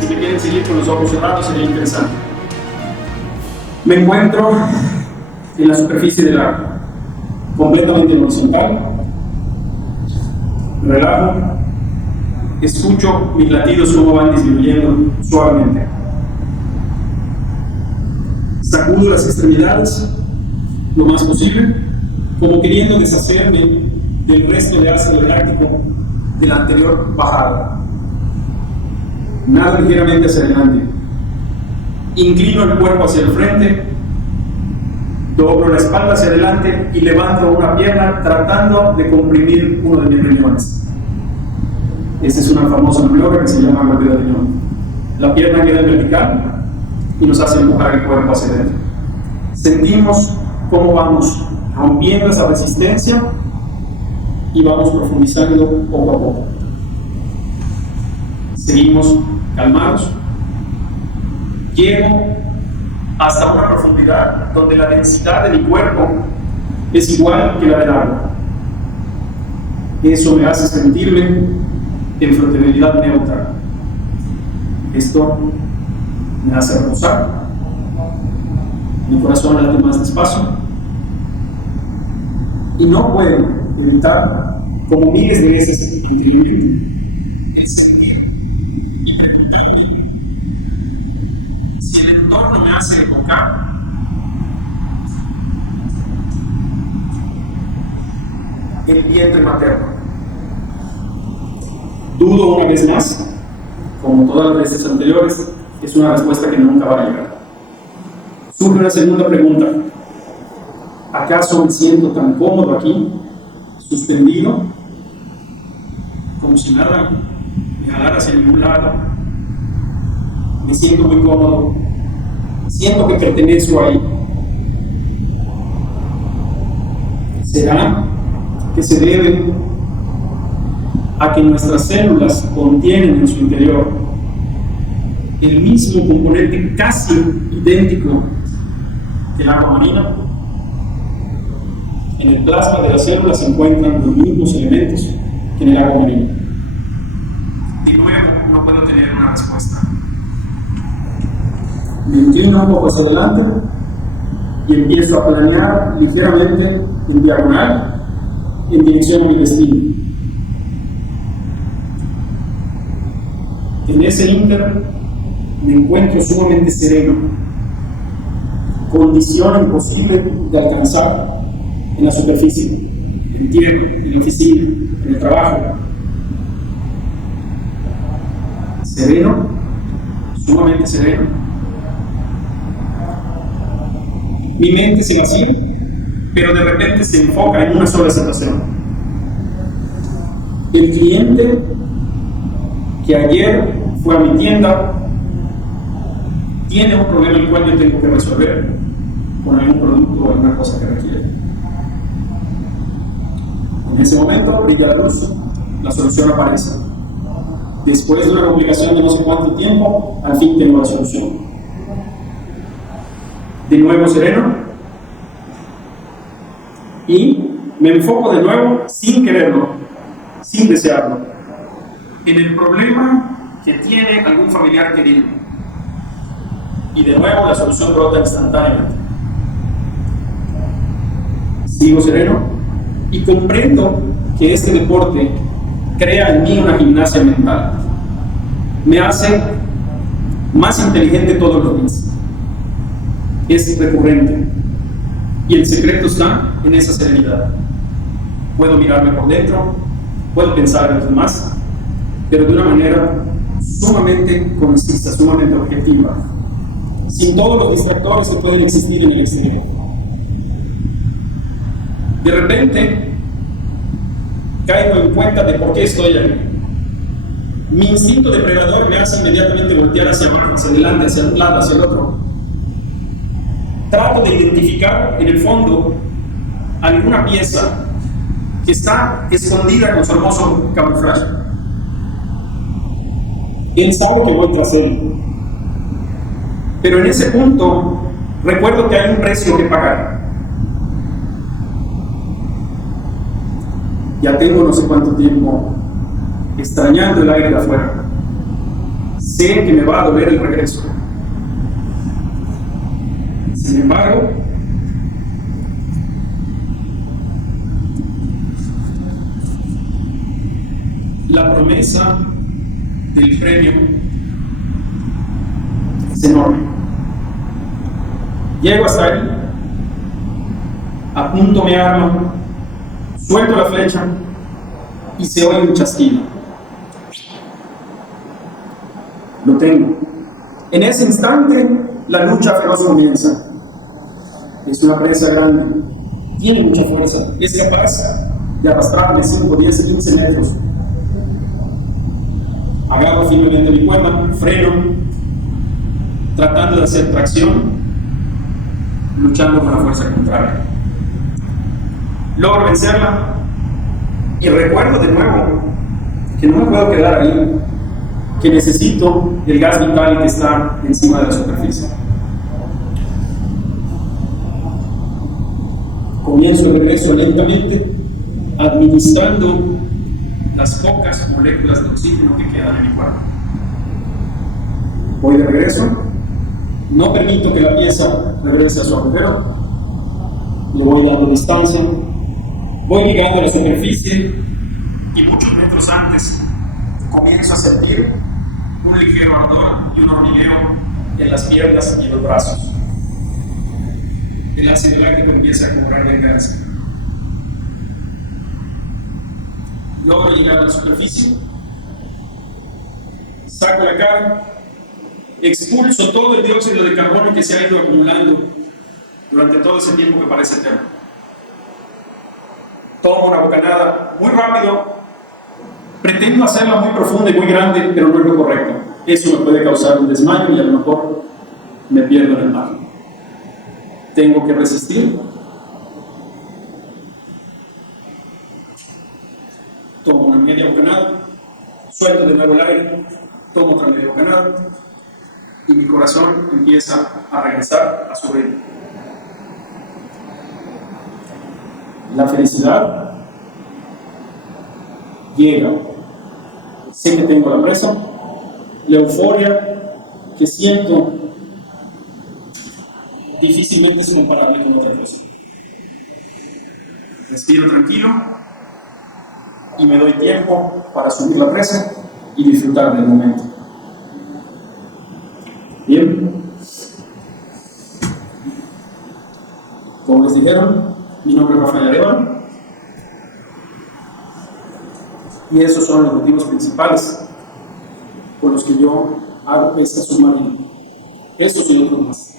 Si me quieren seguir con los ojos cerrados sería interesante. Me encuentro en la superficie del agua, completamente horizontal. Me relajo, escucho mis latidos cómo van disminuyendo suavemente. Sacudo las extremidades lo más posible, como queriendo deshacerme del resto de ácido láctico de la anterior bajada. Nado ligeramente hacia adelante. Inclino el cuerpo hacia el frente, doblo la espalda hacia adelante y levanto una pierna tratando de comprimir uno de mis riñones. Esta es una famosa maniobra que se llama golpe de riñón. La pierna queda en vertical y nos hace empujar el cuerpo hacia adentro. Sentimos cómo vamos rompiendo esa resistencia y vamos profundizando poco a poco. Seguimos calmados. Llego hasta una profundidad donde la densidad de mi cuerpo es igual que la del agua. Eso me hace sentirme en flotabilidad neutra. Esto me hace reposar. Mi corazón late más despacio. Y no puedo evitar, como miles de veces anteriormente, el sentir y preguntarme si el entorno me hace evocar el vientre materno. Dudo una vez más, como todas las veces anteriores, es una respuesta que nunca va a llegar. Surge una segunda pregunta. ¿Acaso me siento tan cómodo aquí, suspendido, como si nada me jalara hacia ningún lado? Me siento muy cómodo, siento que pertenezco ahí. ¿Será que se debe a que nuestras células contienen en su interior el mismo componente casi idéntico que el agua marina? En el plasma de las células se encuentran los mismos elementos que en el agua marina. De nuevo, no puedo tener una respuesta. Me inclino un poco hacia adelante y empiezo a planear ligeramente en diagonal en dirección a mi destino. En ese ínter me encuentro sumamente sereno, condición imposible de alcanzar en la superficie, en tierra, en la oficina, en el trabajo. Sereno, sumamente sereno. Mi mente se vacía, pero de repente se enfoca en una sola situación. El cliente que ayer fue a mi tienda tiene un problema el cual yo tengo que resolver con algún producto o alguna cosa que requiere. En ese momento brilla la luz, la solución aparece. Después de una complicación de no sé cuánto tiempo, al fin tengo la solución. De nuevo sereno y me enfoco de nuevo sin quererlo, sin desearlo, en el problema que tiene algún familiar querido. Y de nuevo la solución brota instantáneamente. Sigo sereno y comprendo que este deporte crea en mí una gimnasia mental. Me hace más inteligente todos los días. Es recurrente. Y el secreto está en esa serenidad. Puedo mirarme por dentro, puedo pensar en los demás, pero de una manera sumamente concisa, sumamente objetiva, sin todos los distractores que pueden existir en el exterior. De repente, caigo en cuenta de por qué estoy aquí. Mi instinto depredador me hace inmediatamente voltear hacia adelante, hacia un lado, hacia el otro. Trato de identificar en el fondo alguna pieza que está escondida con su hermoso camuflaje. Él sabe que voy tras él. Pero en ese punto recuerdo que hay un precio que pagar. Ya tengo no sé cuánto tiempo extrañando el aire de afuera. sé que me va a doler el regreso. Sin embargo, la promesa del premio es enorme. Llego hasta ahí, apunto mi arma, suelto la flecha y se oye un chasquido. Lo tengo. En ese instante, la lucha feroz comienza. Es una presa grande, tiene mucha fuerza, es capaz de arrastrarme 5, 10, 15 metros. Agarro firmemente mi cuerda, freno, tratando de hacer tracción, luchando con la fuerza contraria. Logro vencerla y recuerdo de nuevo que no me puedo quedar ahí, que necesito el gas vital que está encima de la superficie. Comienzo el regreso lentamente, administrando las pocas moléculas de oxígeno que quedan en mi cuerpo. Voy de regreso, no permito que la pieza regrese a su agujero, le voy dando distancia, voy llegando a la superficie y muchos metros antes comienzo a sentir un ligero ardor y un hormigueo en las piernas y los brazos. El ácido láctico empieza a cobrar venganza. Logro llegar a la superficie, saco la cara, expulso todo el dióxido de carbono que se ha ido acumulando durante todo ese tiempo que parece eterno. Tomo una bocanada muy rápido, pretendo hacerla muy profunda y muy grande, pero no es lo correcto. Eso me puede causar un desmayo y a lo mejor me pierdo en el mar. Tengo que resistir. Tomo una media bocanada, suelto de nuevo el aire, tomo otra media bocanada y mi corazón empieza a regresar a su ritmo. La felicidad llega. Sé que tengo la presa. La euforia que siento difícilmente es comparable con otra cosa. Respiro tranquilo y me doy tiempo para subir la presa y disfrutar del momento. Bien. Como les dijeron, mi nombre es Rafael Arevalo y esos son los motivos principales por los que yo hago pesca submarina. Esos y otros más.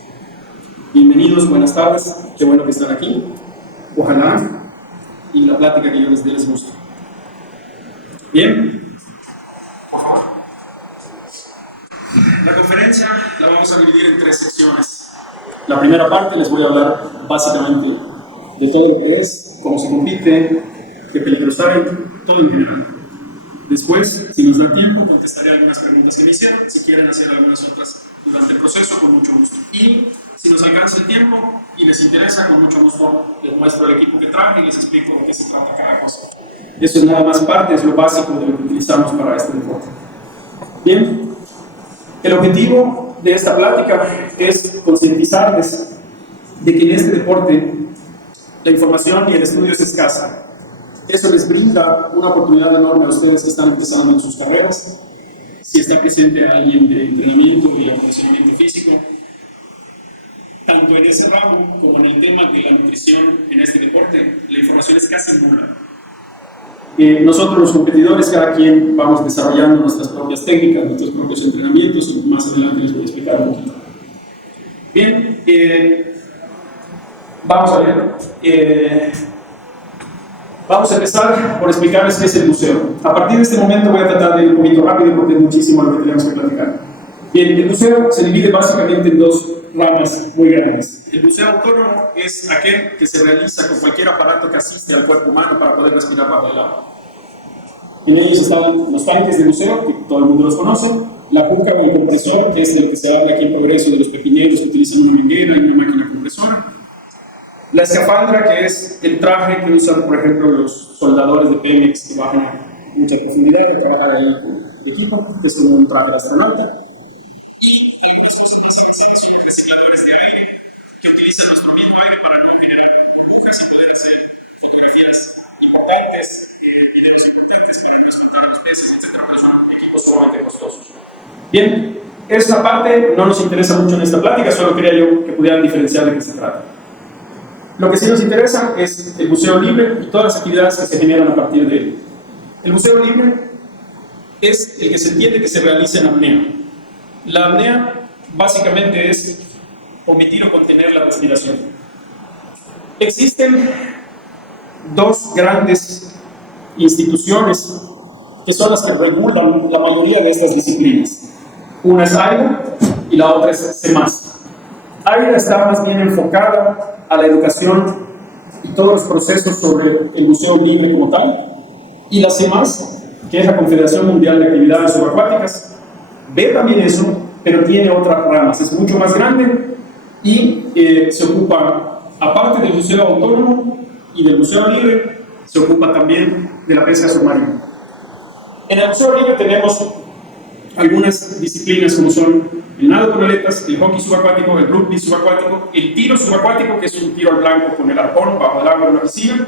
Bienvenidos, buenas tardes, qué bueno que están aquí. Ojalá y la plática que yo les dé les guste. Bien, por favor. La conferencia la vamos a dividir en 3 secciones. La primera parte les voy a hablar básicamente de todo lo que es, cómo se compite, qué peligros hay, todo en general. Después, si nos da tiempo, contestaré algunas preguntas que me hicieron. Si quieren hacer algunas otras durante el proceso, con mucho gusto. Y si nos alcanza el tiempo y les interesa, con mucho gusto les muestro el equipo que traje y les explico de qué se trata cada cosa. Eso es nada más parte, es lo básico de lo que utilizamos para este deporte. Bien, el objetivo de esta plática es concientizarles de que en este deporte la información y el estudio es escasa. Eso les brinda una oportunidad enorme a ustedes que están empezando en sus carreras. Si está presente alguien de entrenamiento y acondicionamiento físico, tanto en ese ramo como en el tema de la nutrición en este deporte, la información es casi nula. Nosotros los competidores, cada quien vamos desarrollando nuestras propias técnicas, nuestros propios entrenamientos, y más adelante les voy a explicar un poquito. Bien, vamos a ver. Vamos a empezar por explicarles qué es el buceo. A partir de este momento voy a tratar de ir un poquito rápido porque es muchísimo lo que tenemos que platicar. Bien, el buceo se divide básicamente en 2 ramas muy grandes. El buceo autónomo es aquel que se realiza con cualquier aparato que asiste al cuerpo humano para poder respirar bajo el agua. En ellos están los tanques de buceo, que todo el mundo los conoce, la cuca o el compresor, que es de lo que se habla aquí en Progreso, de los pepineros que utilizan una manguera y una máquina compresora. La escafandra, que es el traje que usan, por ejemplo, los soldadores de Pemex que bajan a mucha profundidad, que trabajan ahí de equipo, que es un traje de astronauta. Y algunas cosas más avanzadas son recicladores de aire, que utilizan nuestro mismo aire para no generar burbujas y poder hacer fotografías importantes, videos importantes para no espantar a los peces, etc. Pero son equipos sumamente costosos. Bien, esta parte no nos interesa mucho en esta plática, solo quería yo que pudieran diferenciar de qué se trata. Lo que sí nos interesa es el buceo libre y todas las actividades que se generan a partir de él. El buceo libre es el que se entiende que se realiza en apnea. La apnea básicamente es omitir o contener la respiración. Existen dos grandes instituciones que son las que regulan la mayoría de estas disciplinas. Una es AIDA y la otra es CEMAS. AIDA está más bien enfocada a la educación y todos los procesos sobre el buceo libre como tal, y la CEMAS, que es la Confederación Mundial de Actividades Subacuáticas, ve también eso, pero tiene otras ramas, es mucho más grande y se ocupa, aparte del buceo autónomo y del buceo libre, se ocupa también de la pesca submarina. En el buceo libre tenemos algunas disciplinas como son el nado con aletas, el hockey subacuático, el rugby subacuático, el tiro subacuático, que es un tiro al blanco con el arpón bajo el agua de una piscina,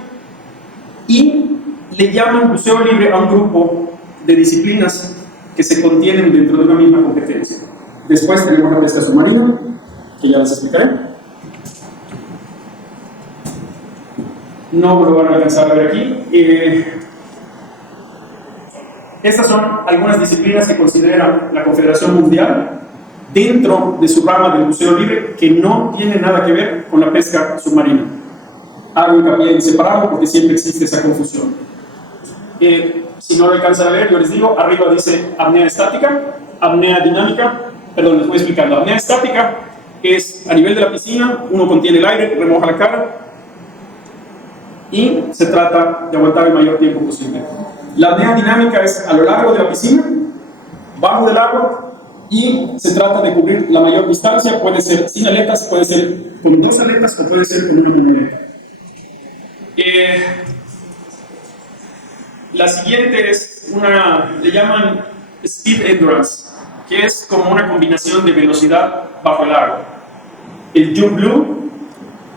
y le llaman buceo libre a un grupo de disciplinas que se contienen dentro de una misma competencia. Después tenemos la pesca submarina, que ya les explicaré. No lo van a alcanzar a ver aquí. Estas son algunas disciplinas que considera la Confederación Mundial dentro de su rama del buceo libre que no tiene nada que ver con la pesca submarina. Hago hincapié en separado porque siempre existe esa confusión. Si no lo alcanzan a ver, yo les digo, arriba dice apnea estática, apnea dinámica, perdón, les voy a explicar. La apnea estática es a nivel de la piscina, uno contiene el aire, remoja la cara y se trata de aguantar el mayor tiempo posible. La apnea dinámica es a lo largo de la piscina, bajo del agua, y se trata de cubrir la mayor distancia, puede ser sin aletas, puede ser con 2 aletas o puede ser con una monoleta. La siguiente es le llaman Speed Endurance, que es como una combinación de velocidad bajo el agua. El Jump Blue,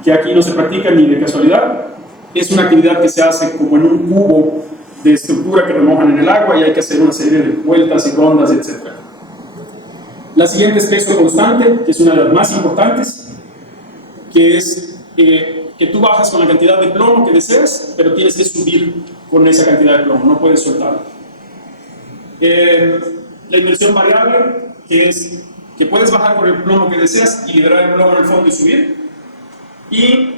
que aquí no se practica ni de casualidad, es una actividad que se hace como en un cubo de estructura que remojan en el agua y hay que hacer una serie de vueltas y rondas, etc. La siguiente es peso constante, que es una de las más importantes, que es que tú bajas con la cantidad de plomo que deseas, pero tienes que subir con esa cantidad de plomo, no puedes soltarlo. La inmersión variable, que es que puedes bajar con el plomo que deseas y liberar el plomo en el fondo y subir. Y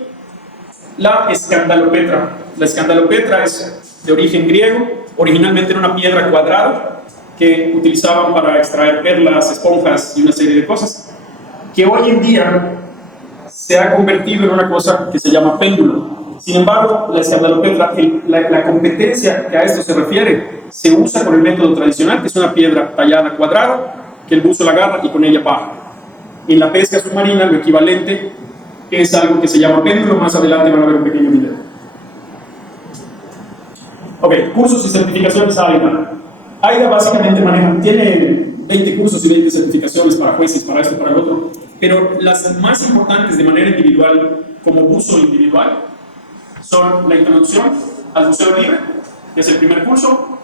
la escandalopetra. La escandalopetra es de origen griego, originalmente era una piedra cuadrada que utilizaban para extraer perlas, esponjas y una serie de cosas, que hoy en día se ha convertido en una cosa que se llama péndulo. Sin embargo, la escandalopetra, la competencia que a esto se refiere, se usa con el método tradicional, que es una piedra tallada cuadrada, que el buzo la agarra y con ella baja. En la pesca submarina, lo equivalente es algo que se llama péndulo. Más adelante van a ver un pequeño video. Ok, cursos y certificaciones AIDA. AIDA básicamente tiene 20 cursos y 20 certificaciones para jueces, para esto, para el otro, pero las más importantes de manera individual, como buzo individual, son la introducción al buceo libre, que es el primer curso,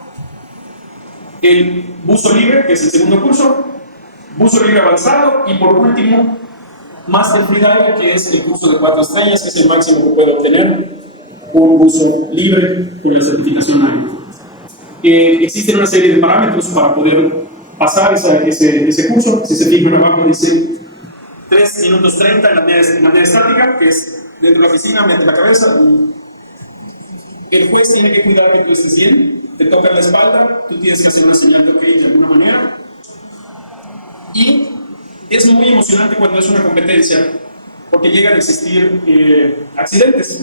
el buzo libre, que es el segundo curso, buzo libre avanzado y por último, Master Freediver, que es el curso de 4 estrellas, que es el máximo que puede obtener un buzo libre con la certificación AIDA. Existen una serie de parámetros para poder pasar ese curso. Si se fijan abajo dice 3 minutos 30 en la apnea estática, que es dentro de la piscina, mete la cabeza. El juez tiene que cuidar que tú estés bien, te toca la espalda, tú tienes que hacer una señal de ok de alguna manera. Y es muy emocionante cuando es una competencia, porque llegan a existir accidentes.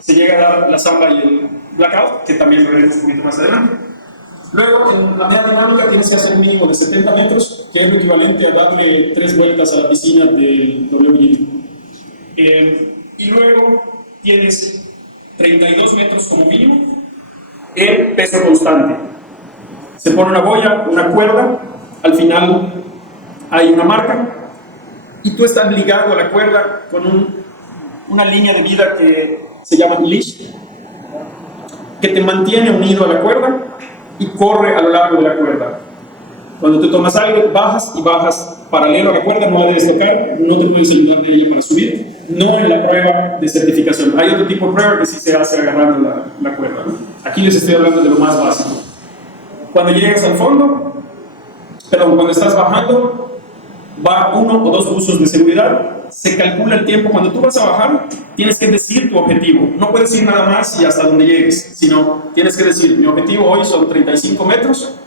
Se llega a dar la zamba y el blackout, que también lo veremos un poquito más adelante. Luego, en la apnea dinámica tienes que hacer un mínimo de 70 metros, que es lo equivalente a darle 3 vueltas a la piscina del WG. Y luego tienes 32 metros como mínimo en peso constante. Se pone una boya, una cuerda, al final hay una marca y tú estás ligado a la cuerda con una línea de vida que se llama leash, que te mantiene unido a la cuerda y corre a lo largo de la cuerda. Cuando te tomas algo, bajas y bajas paralelo a la cuerda, no la debes tocar, no te puedes ayudar de ella para subir, no en la prueba de certificación. Hay otro tipo de prueba que sí se hace agarrando la cuerda, ¿no? Aquí les estoy hablando de lo más básico. Cuando llegas al fondo, cuando estás bajando, va 1 o 2 buzos de seguridad, se calcula el tiempo. Cuando tú vas a bajar, tienes que decir tu objetivo. No puedes ir nada más y hasta donde llegues, sino tienes que decir, mi objetivo hoy son 35 metros,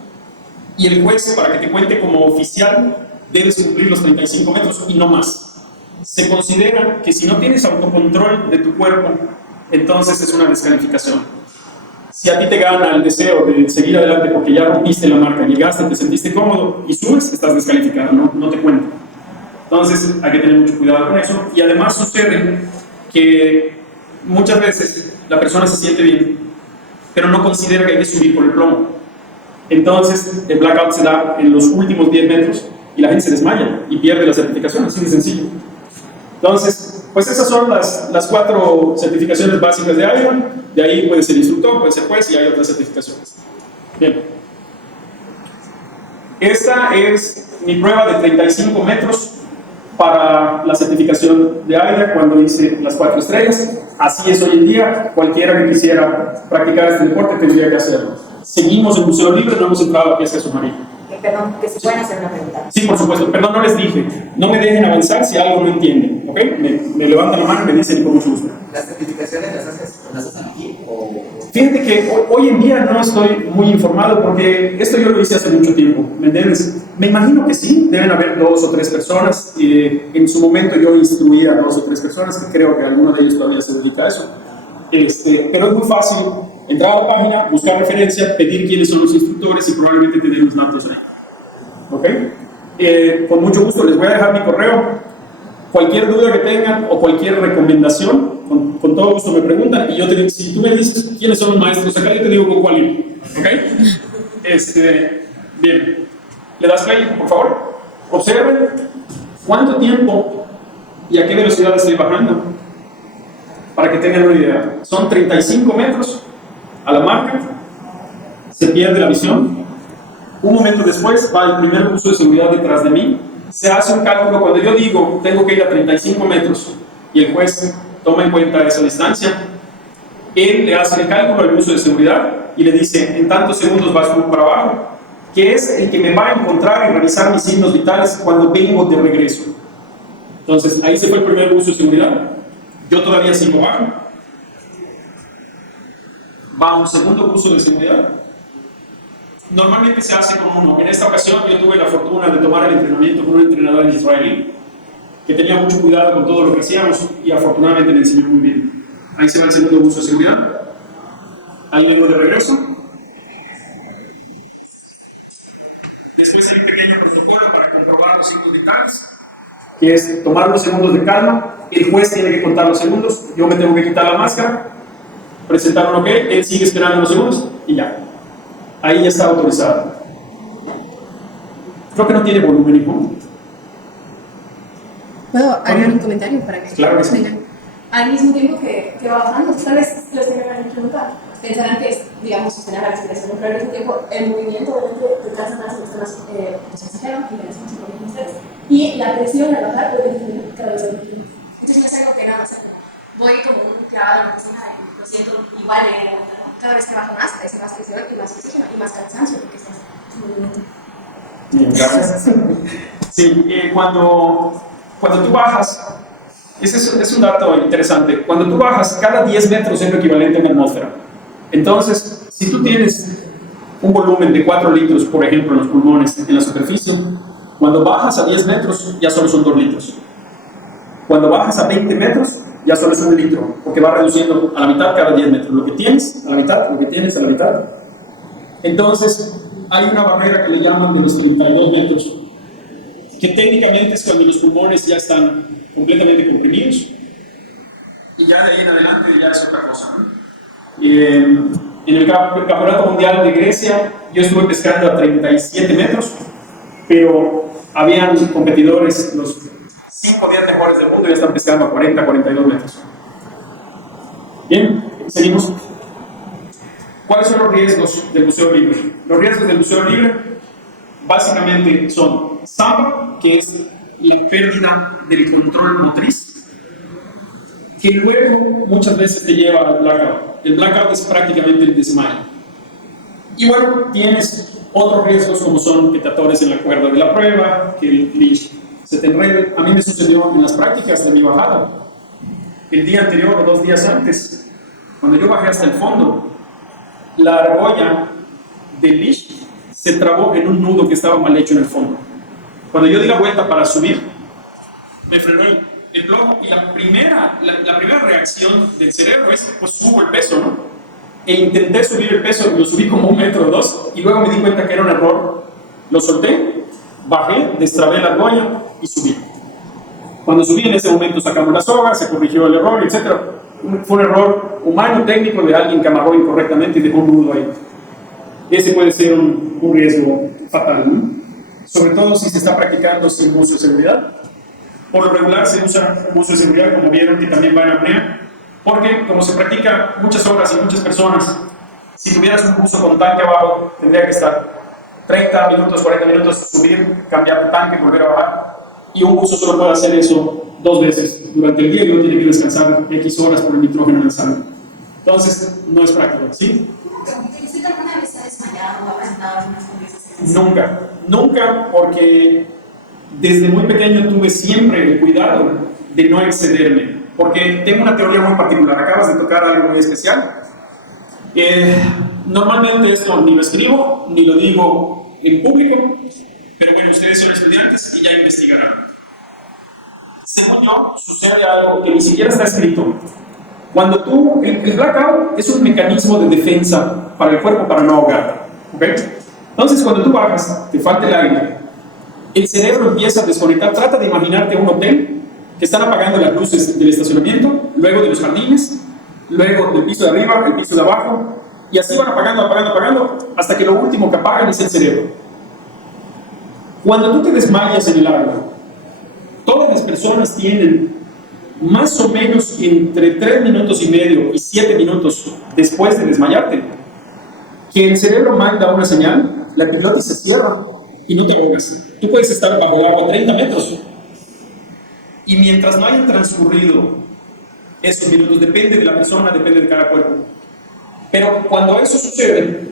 y el juez, para que te cuente como oficial, debes cumplir los 35 metros y no más. Se considera que si no tienes autocontrol de tu cuerpo, entonces es una descalificación. Si a ti te gana el deseo de seguir adelante porque ya rompiste la marca, llegaste, te sentiste cómodo y subes, estás descalificado, no te cuento. Entonces hay que tener mucho cuidado con eso. Y además sucede que muchas veces la persona se siente bien, pero no considera que hay que subir por el plomo. Entonces el blackout se da en los últimos 10 metros y la gente se desmaya y pierde la certificación, así de sencillo. Entonces, pues esas son las 4 certificaciones básicas de Iron. De ahí puede ser instructor, puede ser juez y hay otras certificaciones. Bien. Esta es mi prueba de 35 metros para la certificación de AIDA cuando hice las 4 estrellas. Así es hoy en día. Cualquiera que quisiera practicar este deporte tendría que hacerlo. Seguimos en Museo Libre, no hemos entrado a pesca submarina. Perdón, que se pueden hacer una pregunta. Sí, por supuesto. Perdón, no les dije. No me dejen avanzar si algo no entienden. ¿Ok? Me levantan la mano y me dicen con mucho gusto. ¿Las certificaciones las haces aquí? Fíjate que hoy en día no estoy muy informado porque esto yo lo hice hace mucho tiempo. ¿Me entiendes? Me imagino que sí. Deben haber 2 o 3 personas. En su momento yo instruía a 2 o 3 personas, que creo que alguno de ellos todavía se dedica a eso. Pero es muy fácil entrar a la página, buscar referencia, pedir quiénes son los instructores y probablemente tener los datos ahí. ¿Ok? Con mucho gusto les voy a dejar mi correo. Cualquier duda que tengan o cualquier recomendación, con todo gusto me preguntan y yo si tú me dices quiénes son los maestros acá, yo te digo con cuál ir. ¿Ok? Bien. Le das play, por favor. Observen cuánto tiempo y a qué velocidad estoy bajando para que tengan una idea. Son 35 metros a la marca, se pierde la visión. Un momento después va el primer buzo de seguridad detrás de mí. Se hace un cálculo. Cuando yo digo tengo que ir a 35 metros y el juez toma en cuenta esa distancia, él le hace el cálculo al buzo de seguridad y le dice en tantos segundos vas tú para abajo, que es el que me va a encontrar y revisar mis signos vitales cuando vengo de regreso. Entonces ahí se fue el primer buzo de seguridad. Yo todavía sigo abajo. Va un segundo buzo de seguridad. Normalmente se hace con uno. En esta ocasión yo tuve la fortuna de tomar el entrenamiento con un entrenador israelí que tenía mucho cuidado con todo lo que hacíamos y afortunadamente me enseñó muy bien. Ahí se va el segundo buzo de seguridad. Ahí vengo de regreso. Después hay un pequeño protocolo para comprobar los signos vitales, que es tomar unos segundos de calma. El juez tiene que contar los segundos, yo me tengo que quitar la máscara, presentar un ok, él sigue esperando los segundos y ya. Ahí ya está autorizado. Creo que no tiene volumen, hijo. ¿Puedo agregar un comentario para que claro que sí. Al mismo tiempo que va bajando, tal vez les tengan que preguntar. Pensarán que es, digamos, sostener la respiración, pero al mismo tiempo el movimiento de transatlántico está más exagero, interesante por ustedes, y la presión al bajar puede disminuir cada vez más. Entonces no es algo que nada, o sea, voy como un clavado en la cocina y lo siento igual cada vez que bajo más, parece más presión y más oxígeno y más cansancio porque estás en movimiento. Bien, gracias. Sí, cuando tú bajas, ese es un dato interesante, cuando tú bajas, cada 10 metros es lo equivalente a una atmósfera. Entonces, si tú tienes un volumen de 4 litros, por ejemplo, en los pulmones, en la superficie, cuando bajas a 10 metros, ya solo son 2 litros. Cuando bajas a 20 metros, ya solo es 1 litro, porque va reduciendo a la mitad cada 10 metros. Lo que tienes a la mitad, lo que tienes a la mitad. Entonces, hay una barrera que le llaman de los 32 metros, que técnicamente es cuando los pulmones ya están completamente comprimidos, y ya de ahí en adelante ya es otra cosa, ¿no? En el Campeonato Mundial de Grecia yo estuve pescando a 37 metros, pero habían competidores, los 5 días mejores del mundo, ya están pescando a 40, 42 metros. Bien, seguimos. ¿Cuáles son los riesgos del buceo libre? Los riesgos del buceo libre básicamente son zamba, que es la pérdida del control motriz, que luego muchas veces te lleva al blackout. El blackout es prácticamente el desmayo. Y bueno, tienes otros riesgos como son que te atores en la cuerda de la prueba, que el leash se te enrede. A mí me sucedió en las prácticas de mi bajada. El día anterior o 2 días antes, cuando yo bajé hasta el fondo, la argolla del leash se trabó en un nudo que estaba mal hecho en el fondo. Cuando yo di la vuelta para subir, me frenó el plomo y la primera reacción del cerebro es, pues subo el peso, ¿no? E intenté subir el peso, lo subí como 1 metro o 2 y luego me di cuenta que era un error. Lo solté, bajé, destrabé la argolla y subí. Cuando subí en ese momento sacamos la soga, se corrigió el error, etc. Fue un error humano, técnico de alguien que amarró incorrectamente y dejó un nudo ahí. Ese puede ser un riesgo fatal, ¿no? Sobre todo si se está practicando sin buzo de seguridad. Por lo regular se usa buzo de seguridad, como vieron, que también va en apnea, porque como se practica muchas horas y muchas personas, si tuvieras un buzo con tanque abajo, tendría que estar 30 minutos, 40 minutos, subir, cambiar de tanque, volver a bajar, y un buzo solo puede hacer eso 2 veces durante el día y uno tiene que descansar X horas por el nitrógeno en la sangre. Entonces, no es práctico, ¿sí? ¿Usted alguna vez ha desmayado o ha presentado algunas condiciones? Nunca, porque desde muy pequeño tuve siempre el cuidado de no excederme, porque tengo una teoría muy particular. Acabas de tocar algo muy especial. Normalmente esto ni lo escribo, ni lo digo en público, pero bueno, ustedes son estudiantes y ya investigarán. Según yo, sucede algo que ni siquiera está escrito. Cuando el blackout es un mecanismo de defensa para el cuerpo para no ahogarte, ¿ok? Entonces, cuando tú bajas, te falta el aire, el cerebro empieza a desconectar. Trata de imaginarte un hotel que están apagando las luces del estacionamiento, luego de los jardines, luego del piso de arriba, el piso de abajo, y así van apagando, hasta que lo último que apagan es el cerebro. Cuando tú te desmayas en el agua, todas las personas tienen más o menos entre 3 minutos y medio y 7 minutos después de desmayarte, que el cerebro manda una señal, la epiglotis se cierra y no te ahogas. Tú puedes estar bajo el agua 30 metros. Y mientras no hayan transcurrido esos minutos, depende de la persona, depende de cada cuerpo. Pero cuando eso sucede,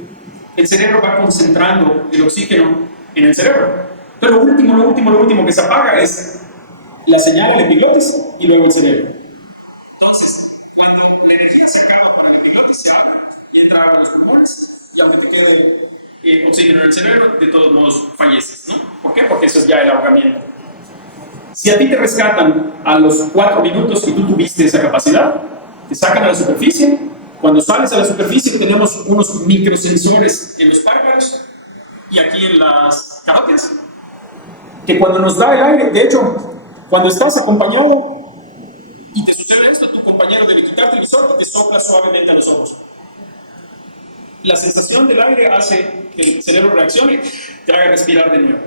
el cerebro va concentrando el oxígeno en el cerebro. Entonces lo último que se apaga es la señal del epiglotis y luego el cerebro. Entonces, cuando la energía se acaba con el epiglotis, se abre y entra a los pulmones, y aunque te quede oxígeno en el cerebro, de todos modos falleces, ¿no? ¿Por qué? Porque eso es ya el ahogamiento. Si a ti te rescatan a los 4 minutos y tú tuviste esa capacidad, te sacan a la superficie. Cuando sales a la superficie tenemos unos microsensores en los párpados y aquí en las carótidas, que cuando nos da el aire, de hecho, cuando estás acompañado y te sucede esto, tu compañero debe quitarte el visor y te sopla suavemente a los ojos. La sensación del aire hace que el cerebro reaccione y te haga respirar de nuevo.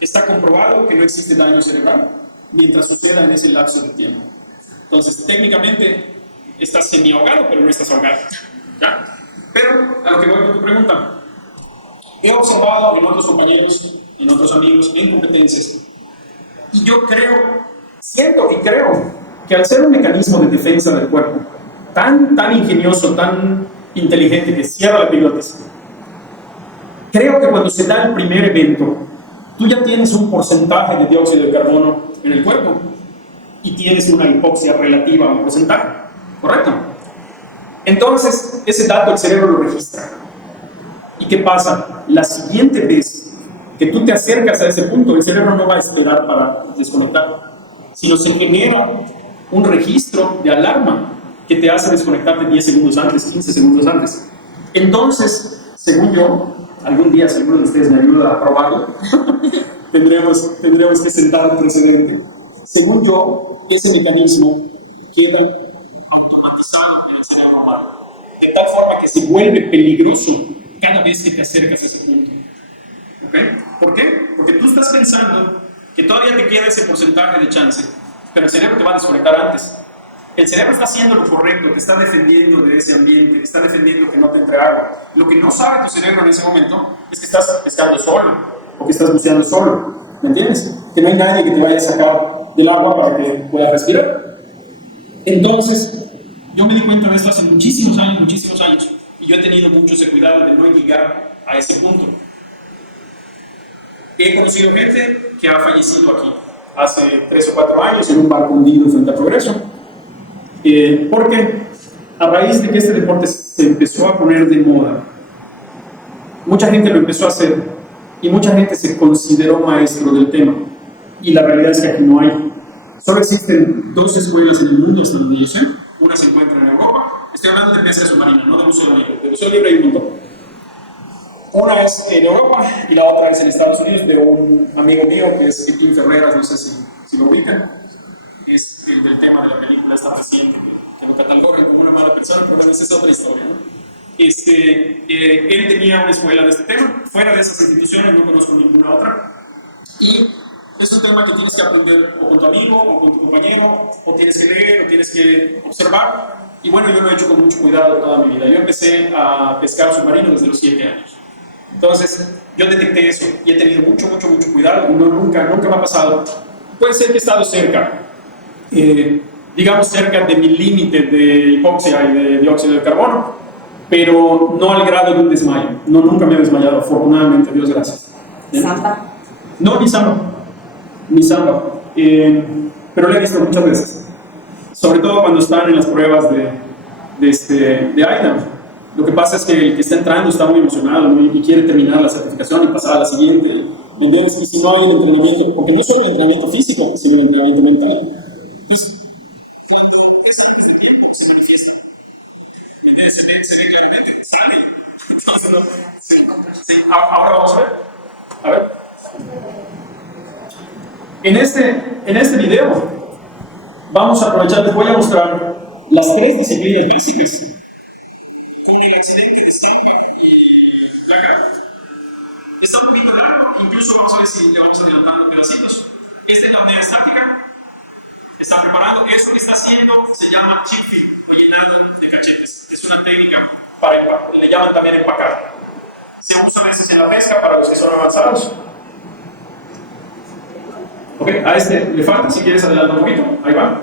Está comprobado que no existe daño cerebral mientras suceda en ese lapso de tiempo. Entonces, técnicamente, estás semi-ahogado, pero no estás ahogado. ¿Ya? Pero, a lo que voy con tu pregunta, he observado en otros compañeros, en otros amigos, en competencias, y yo siento y creo que al ser un mecanismo de defensa del cuerpo tan ingenioso, tan inteligente, que cierra la epiglotis, creo que cuando se da el primer evento, tú ya tienes un porcentaje de dióxido de carbono en el cuerpo y tienes una hipoxia relativa a un porcentaje, ¿correcto? Entonces, ese dato el cerebro lo registra. ¿Y qué pasa? La siguiente vez que tú te acercas a ese punto, el cerebro no va a esperar para desconectar, sino se genera un registro de alarma que te hace desconectarte 10 segundos antes, 15 segundos antes. Entonces, según yo, algún día, si alguno de ustedes me ayuda a probarlo, tendríamos que sentar un precedente. Según yo, ese mecanismo queda automatizado en el cerebro humano, de tal forma que que se vuelve peligroso cada vez que te acercas a ese punto. ¿Ok? ¿Por qué? Porque tú estás pensando que todavía te queda ese porcentaje de chance, pero el cerebro te va a desconectar antes. El cerebro está haciendo lo correcto, te está defendiendo de ese ambiente, te está defendiendo que no te entre agua. Lo que no sabe tu cerebro en ese momento es que estás pescando solo, o que estás buceando solo. ¿Me entiendes? Que no hay nadie que te vaya a sacar del agua para que puedas respirar. Entonces, yo me di cuenta de esto hace muchísimos años, y yo he tenido mucho ese cuidado de no llegar a ese punto. He conocido gente que ha fallecido aquí hace 3 o 4 años en un barco hundido frente a Progreso, porque a raíz de que este deporte se empezó a poner de moda, mucha gente lo empezó a hacer y mucha gente se consideró maestro del tema, y la realidad es que aquí no hay. Solo existen 2 escuelas en el mundo hasta donde yo sé. Una se encuentra en Europa. Estoy hablando de pesca submarina, no de buceo libre. De buceo libre hay un montón. Una es en Europa y la otra es en Estados Unidos, de un amigo mío que es Tim Ferreras, no sé si lo ubican. Es el del tema de la película esta reciente, que lo catalogan como una mala persona, pero bueno, esa es otra historia, ¿no? Él tenía una escuela de este tema. Fuera de esas instituciones no conozco ninguna otra. Y es un tema que tienes que aprender o con tu amigo, o con tu compañero, o tienes que leer, o tienes que observar. Y bueno, yo lo he hecho con mucho cuidado toda mi vida. Yo empecé a pescar submarino desde los 7 años. Entonces, yo detecté eso y he tenido mucho cuidado. Nunca me ha pasado. Puede ser que he estado cerca, digamos cerca de mi límite de hipoxia y de dióxido de carbono, pero no al grado de un desmayo. Nunca me he desmayado, afortunadamente, Dios gracias. Samba. No, ni samba. Pero lo he visto muchas veces. Sobre todo cuando están en las pruebas de IDAM. Lo que pasa es que el que está entrando está muy emocionado, ¿no? Y quiere terminar la certificación y pasar a la siguiente. Entonces, y si no hay un entrenamiento, porque no solo el entrenamiento físico, sino el entrenamiento mental. Entonces, cuando es antes de tiempo, se manifiesta. Mi idea se ve claramente, sale. Sí, ahora vamos a ver. En este video vamos a aprovechar, les voy a mostrar las 3 disciplinas básicas con el accidente de Stampa y Placa. Está un poquito largo, incluso vamos a ver si le vamos adelantando pedacitos. Esta es la apnea estática. Está preparado. Eso que está haciendo se llama chipping o llenado de cachetes. Es una técnica para empacar, le llaman también empacar. Se usa a veces en la pesca para los que son avanzados. Ok, a este le falta, si quieres adelantar un poquito, ahí va.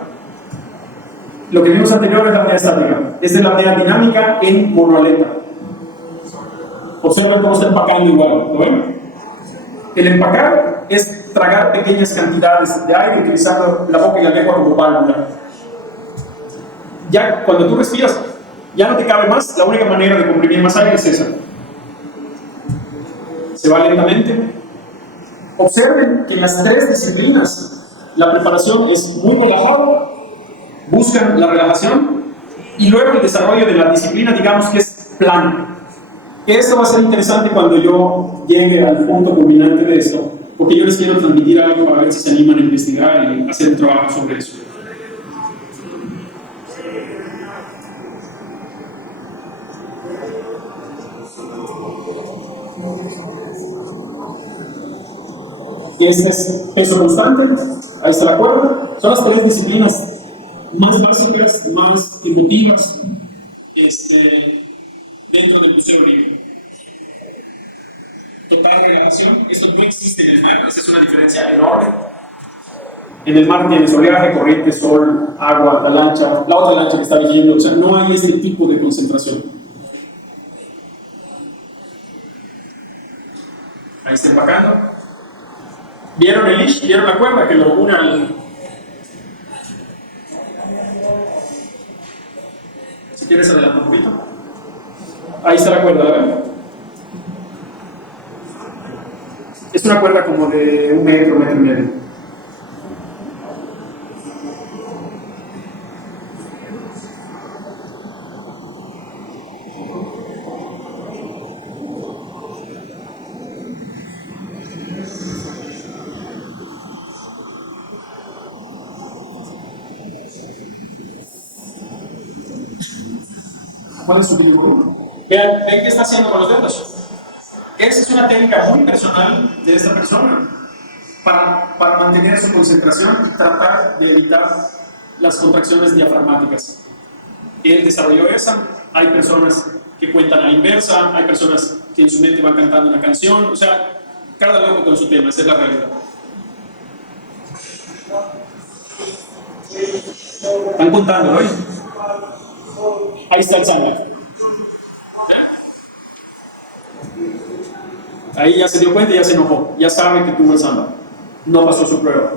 Lo que vimos anterior es la apnea estática. Esta es la apnea dinámica en monoaleta. Observen cómo está empacando igual, ¿lo ven? El empacar es tragar pequeñas cantidades de aire utilizando la boca y la lengua como válvula. Ya cuando tú respiras, ya no te cabe más, la única manera de comprimir más aire es esa. Se va lentamente. Observen que en las 3 disciplinas la preparación es muy relajada, buscan la relajación, y luego el desarrollo de la disciplina, digamos que es plano. Esto va a ser interesante cuando yo llegue al punto culminante de esto, porque yo les quiero transmitir algo para ver si se animan a investigar y hacer un trabajo sobre eso. Este es peso constante, ahí está la cuerda. Son las 3 disciplinas más básicas, más emotivas dentro del buceo libre. Total relajación, esto no existe en el mar, esa es una diferencia enorme. En el mar tienes oleaje, corriente, sol, agua, la otra lancha que está vigiendo, o sea, no hay este tipo de concentración. Ahí está empacando. ¿Vieron el leash? ¿Vieron la cuerda que lo une al...? Si quieres adelantar un poquito. Ahí está la cuerda, ¿verdad? Es una cuerda como de 1 metro, 1,5 metros. ¿Cuál es su mínimo? Vean qué está haciendo con los dedos. Esa es una técnica muy personal de esta persona para mantener su concentración y tratar de evitar las contracciones diafragmáticas. Él desarrolló esa. Hay personas que cuentan a la inversa, hay personas que en su mente van cantando una canción, o sea, cada loco con su tema, esa es la realidad. Están contando, ¿no? Ahí está el samba. Ahí ya se dio cuenta y ya se enojó, ya sabe que tuvo el samba, no pasó su prueba.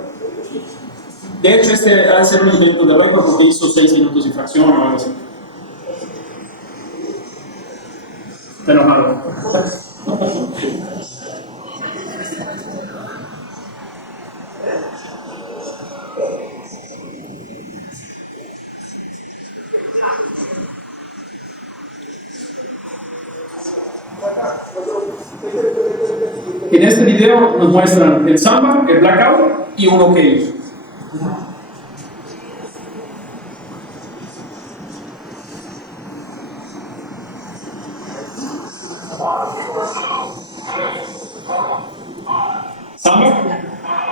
De hecho, este ha de ser un intento de récord porque hizo 6 minutos de infracción o algo así. Está enojado. En este video nos muestran el samba, el blackout y un OK.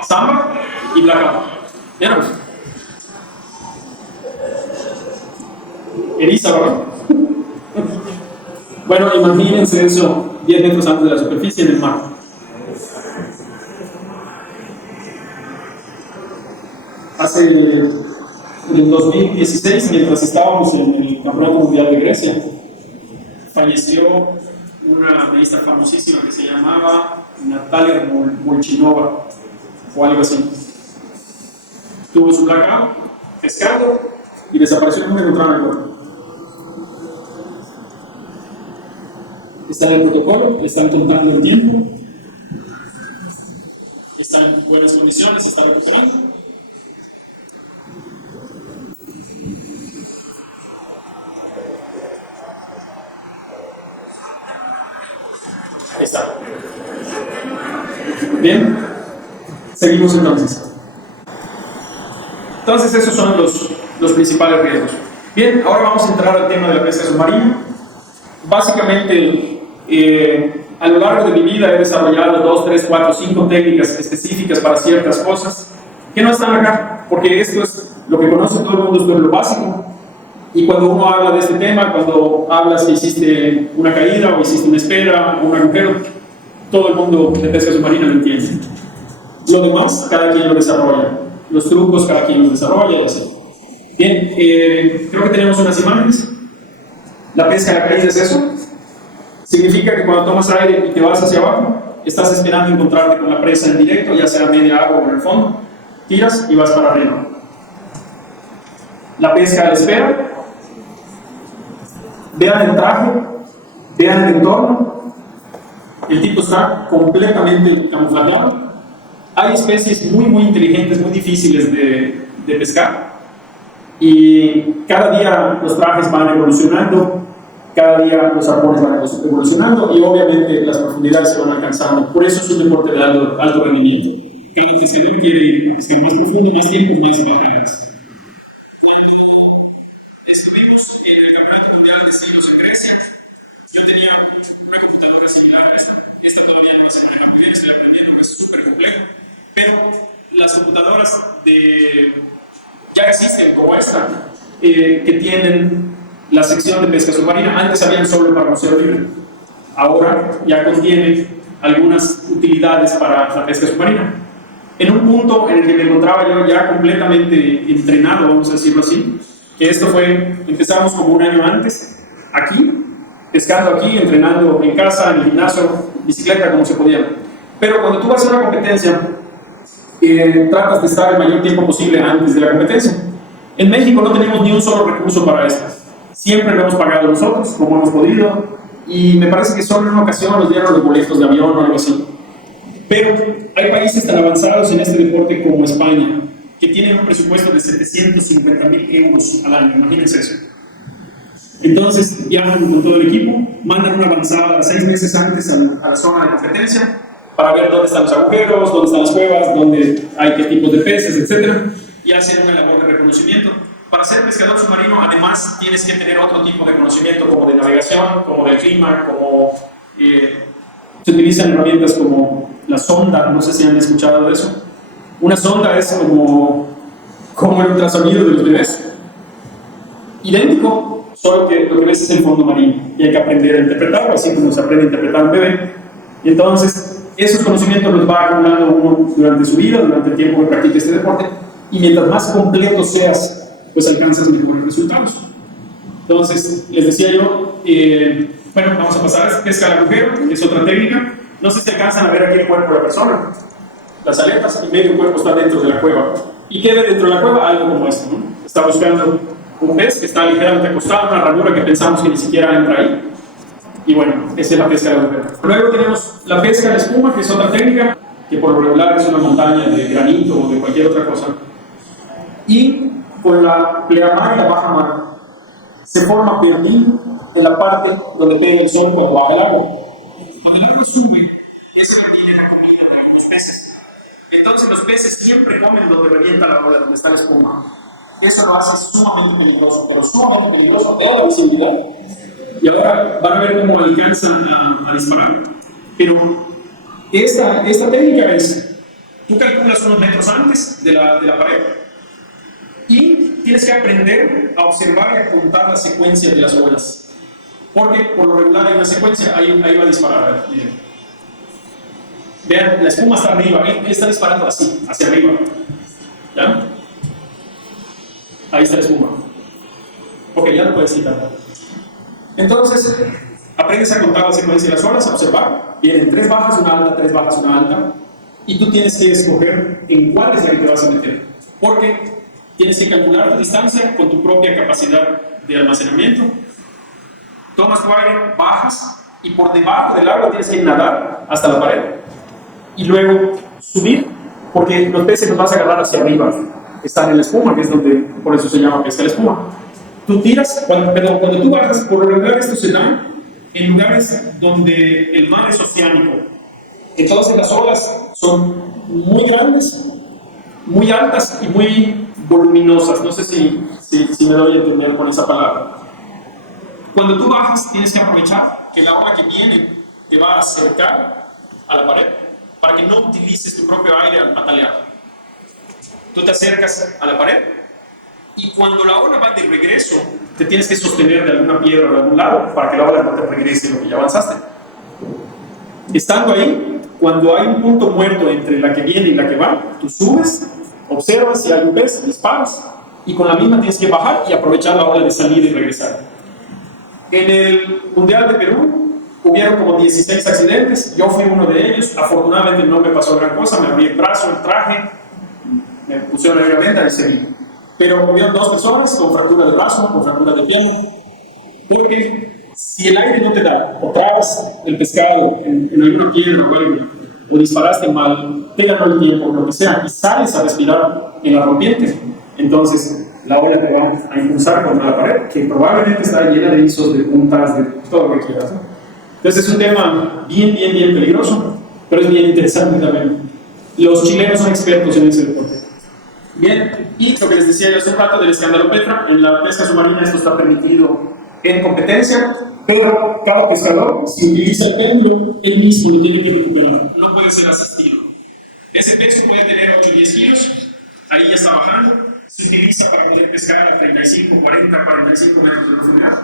Samba y blackout. ¿Vieron? Eriza, ¿verdad? Bueno, imagínense eso 10 metros antes de la superficie en el mar. Hace en 2016, mientras estábamos en el Campeonato Mundial de Grecia, falleció una tenista famosísima que se llamaba Natalia Molchinova o algo así. Tuvo su blackout, pescado y desapareció, no me encontraron el cuerpo. Está en el protocolo, le están contando el tiempo, está en buenas condiciones, está recuperando. Ahí está. Bien, seguimos entonces. Entonces esos son los principales riesgos. Bien, ahora vamos a entrar al tema de la pesca submarina. Básicamente, a lo largo de mi vida he desarrollado 2, 3, 4, 5 técnicas específicas para ciertas cosas que no están acá, porque esto es lo que conoce todo el mundo, esto es lo básico. Y cuando uno habla de este tema, cuando hablas que hiciste una caída o hiciste una espera o un agujero, todo el mundo de pesca submarina lo entiende. Lo demás, cada quien lo desarrolla. Los trucos, cada quien los desarrolla y así. Bien, creo que tenemos unas imágenes. La pesca a la caída es eso. Significa que cuando tomas aire y te vas hacia abajo, estás esperando encontrarte con la presa en directo, ya sea media agua o en el fondo. Tiras y vas para arriba. La pesca a la espera. Vean el traje, vean el entorno. El tipo está completamente camuflajeado. Hay especies muy inteligentes, muy difíciles de pescar. Y cada día los trajes van evolucionando, cada día los arpones van evolucionando y obviamente las profundidades se van alcanzando. Por eso es un deporte de alto rendimiento. Que si uno quiere ir más profundo, más tiempo, más imágenes. Estuvimos en el Campeonato Mundial de Estilos en Grecia. Yo tenía una computadora similar a esta. Esta todavía no la sé manejar muy bien, estoy aprendiendo, es súper complejo. Pero las computadoras ya existen como esta, que tienen la sección de pesca submarina. Antes habían solo para museo libre. Ahora ya contiene algunas utilidades para la pesca submarina. En un punto en el que me encontraba yo ya completamente entrenado, vamos a decirlo así, que esto fue, empezamos como un año antes, aquí, pescando aquí, entrenando en casa, en el gimnasio, bicicleta, como se podía. Pero cuando tú vas a una competencia, tratas de estar el mayor tiempo posible antes de la competencia. En México no tenemos ni un solo recurso para esto. Siempre lo hemos pagado nosotros, como hemos podido, y me parece que solo en una ocasión nos dieron los boletos de avión o algo así. Pero hay países tan avanzados en este deporte como España, que tienen un presupuesto de 750.000 euros al año, imagínense eso. Entonces viajan con todo el equipo, mandan una avanzada 6 meses antes a la zona de competencia para ver dónde están los agujeros, dónde están las cuevas, dónde hay qué tipos de peces, etc. Y hacen una labor de reconocimiento Para ser pescador submarino, además, tienes que tener otro tipo de conocimiento, como de navegación, como del clima, como... se utilizan herramientas como la sonda, no sé si han escuchado de eso. Una sonda es como el ultrasonido de los bebés. Idéntico, solo que lo que ves es el fondo marino y hay que aprender a interpretarlo, así como se aprende a interpretar un bebé. Y entonces, esos conocimientos los va acumulando uno durante su vida, durante el tiempo que practique este deporte, y mientras más completo seas, pues alcanzas mejores resultados. Entonces, les decía yo, bueno, vamos a pasar a pesca al agujero, que es otra técnica. No sé si alcanzan a ver aquí el cuerpo de la persona, las aletas, y medio cuerpo está dentro de la cueva. ¿Y qué ve dentro de la cueva? Algo como esto, ¿no? Está buscando un pez que está ligeramente acostado, una ranura que pensamos que ni siquiera entra ahí. Y bueno, esa es la pesca del agujero. Luego tenemos la pesca de espuma, que es otra técnica, que por lo regular es una montaña de granito o de cualquier otra cosa. Y con la pleamar y la baja mar se forma perlín en la parte donde pega el sol cuando baja el agua. Cuando el agua sube, eso tiene la comida de los peces. Entonces los peces siempre comen donde revienta la ola, donde está la espuma. Eso lo hace sumamente peligroso, pero sumamente peligroso, veo la visibilidad. Y ahora van a ver cómo alcanzan a disparar. Pero esta técnica es, tú calculas unos metros antes de la pared y tienes que aprender a observar y a contar la secuencia de las olas. Porque por lo regular hay una secuencia, ahí va a disparar. Miren. Vean, la espuma está arriba, está disparando así, hacia arriba. ¿Ya? Ahí está la espuma. Ok, ya lo puedes quitar. Entonces, aprendes a contar la secuencia de las olas, a observar. Vienen 3 bajas, una alta, 3 bajas, una alta. Y tú tienes que escoger en cuál es la que te vas a meter. Porque tienes que calcular tu distancia con tu propia capacidad de almacenamiento. Tomas tu aire, bajas y por debajo del agua tienes que nadar hasta la pared. Y luego subir, porque los peces los vas a agarrar hacia arriba. Están en la espuma, que es donde, por eso se llama pesca de espuma. Tú tiras, cuando tú bajas, por lo regular esto se da en lugares donde el mar es oceánico. Entonces las olas son muy grandes, muy altas y muy voluminosas. No sé si me doy a entender con esa palabra. Cuando tú bajas, tienes que aprovechar que la ola que viene te va a acercar a la pared para que no utilices tu propio aire al patalear. Tú te acercas a la pared y cuando la ola va de regreso, te tienes que sostener de alguna piedra o de algún lado para que la ola no te regrese lo que ya avanzaste. Estando ahí, cuando hay un punto muerto entre la que viene y la que va, tú subes, observas si hay un pez, disparas y con la misma tienes que bajar y aprovechar la ola de salida y regresar. En el Mundial de Perú hubieron como 16 accidentes, yo fui uno de ellos, afortunadamente no me pasó gran cosa, me abrí el brazo, el traje, me pusieron la venda y seguí. Pero hubieron 2 personas con fractura de brazo, con fractura de pierna, porque si el aire no te da, o tragas el pescado en alguna piedra o disparaste mal, te ganó el tiempo, lo que sea, y sales a respirar en la rompiente, entonces la ola te va a impulsar contra la pared, que probablemente está llena de izos, de puntas, de todo lo que quieras, ¿no? Entonces es un tema bien peligroso, pero es bien interesante también. Los chilenos son expertos en ese deporte. Bien, y lo que les decía yo hace un rato del escándalo Petra, en la pesca submarina esto está permitido en competencia, pero cada pescador, si utiliza el péndulo, él mismo lo tiene que recuperar, no puede ser asistido. Ese peso puede tener 8 o 10 kilos, ahí ya está bajando, se utiliza para poder pescar a 35, 40, 45 metros de profundidad.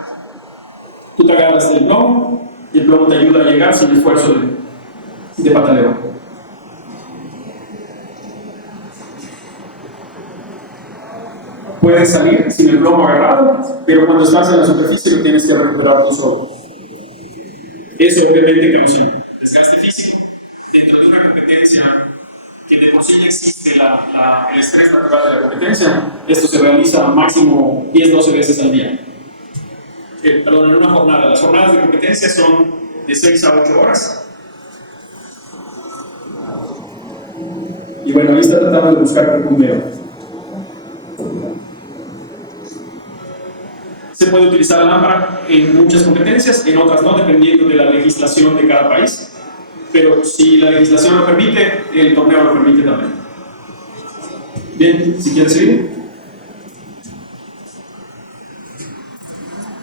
Tú te agarras del plomo y el plomo te ayuda a llegar sin esfuerzo de pataleo. Puedes salir sin el plomo agarrado, pero cuando estás en la superficie lo tienes que recuperar tú solo. Eso obviamente causa desgaste físico. Dentro de una competencia que de por sí ya existe el estrés natural de la competencia, esto se realiza máximo 10-12 veces al día. Perdón, en una jornada. Las jornadas de competencia son de 6 a 8 horas. Y bueno, ahí está tratando de buscar un punto. Se puede utilizar la lámpara en muchas competencias, en otras no, dependiendo de la legislación de cada país. Pero si la legislación lo permite, el torneo lo permite también. Bien, si quieres seguir.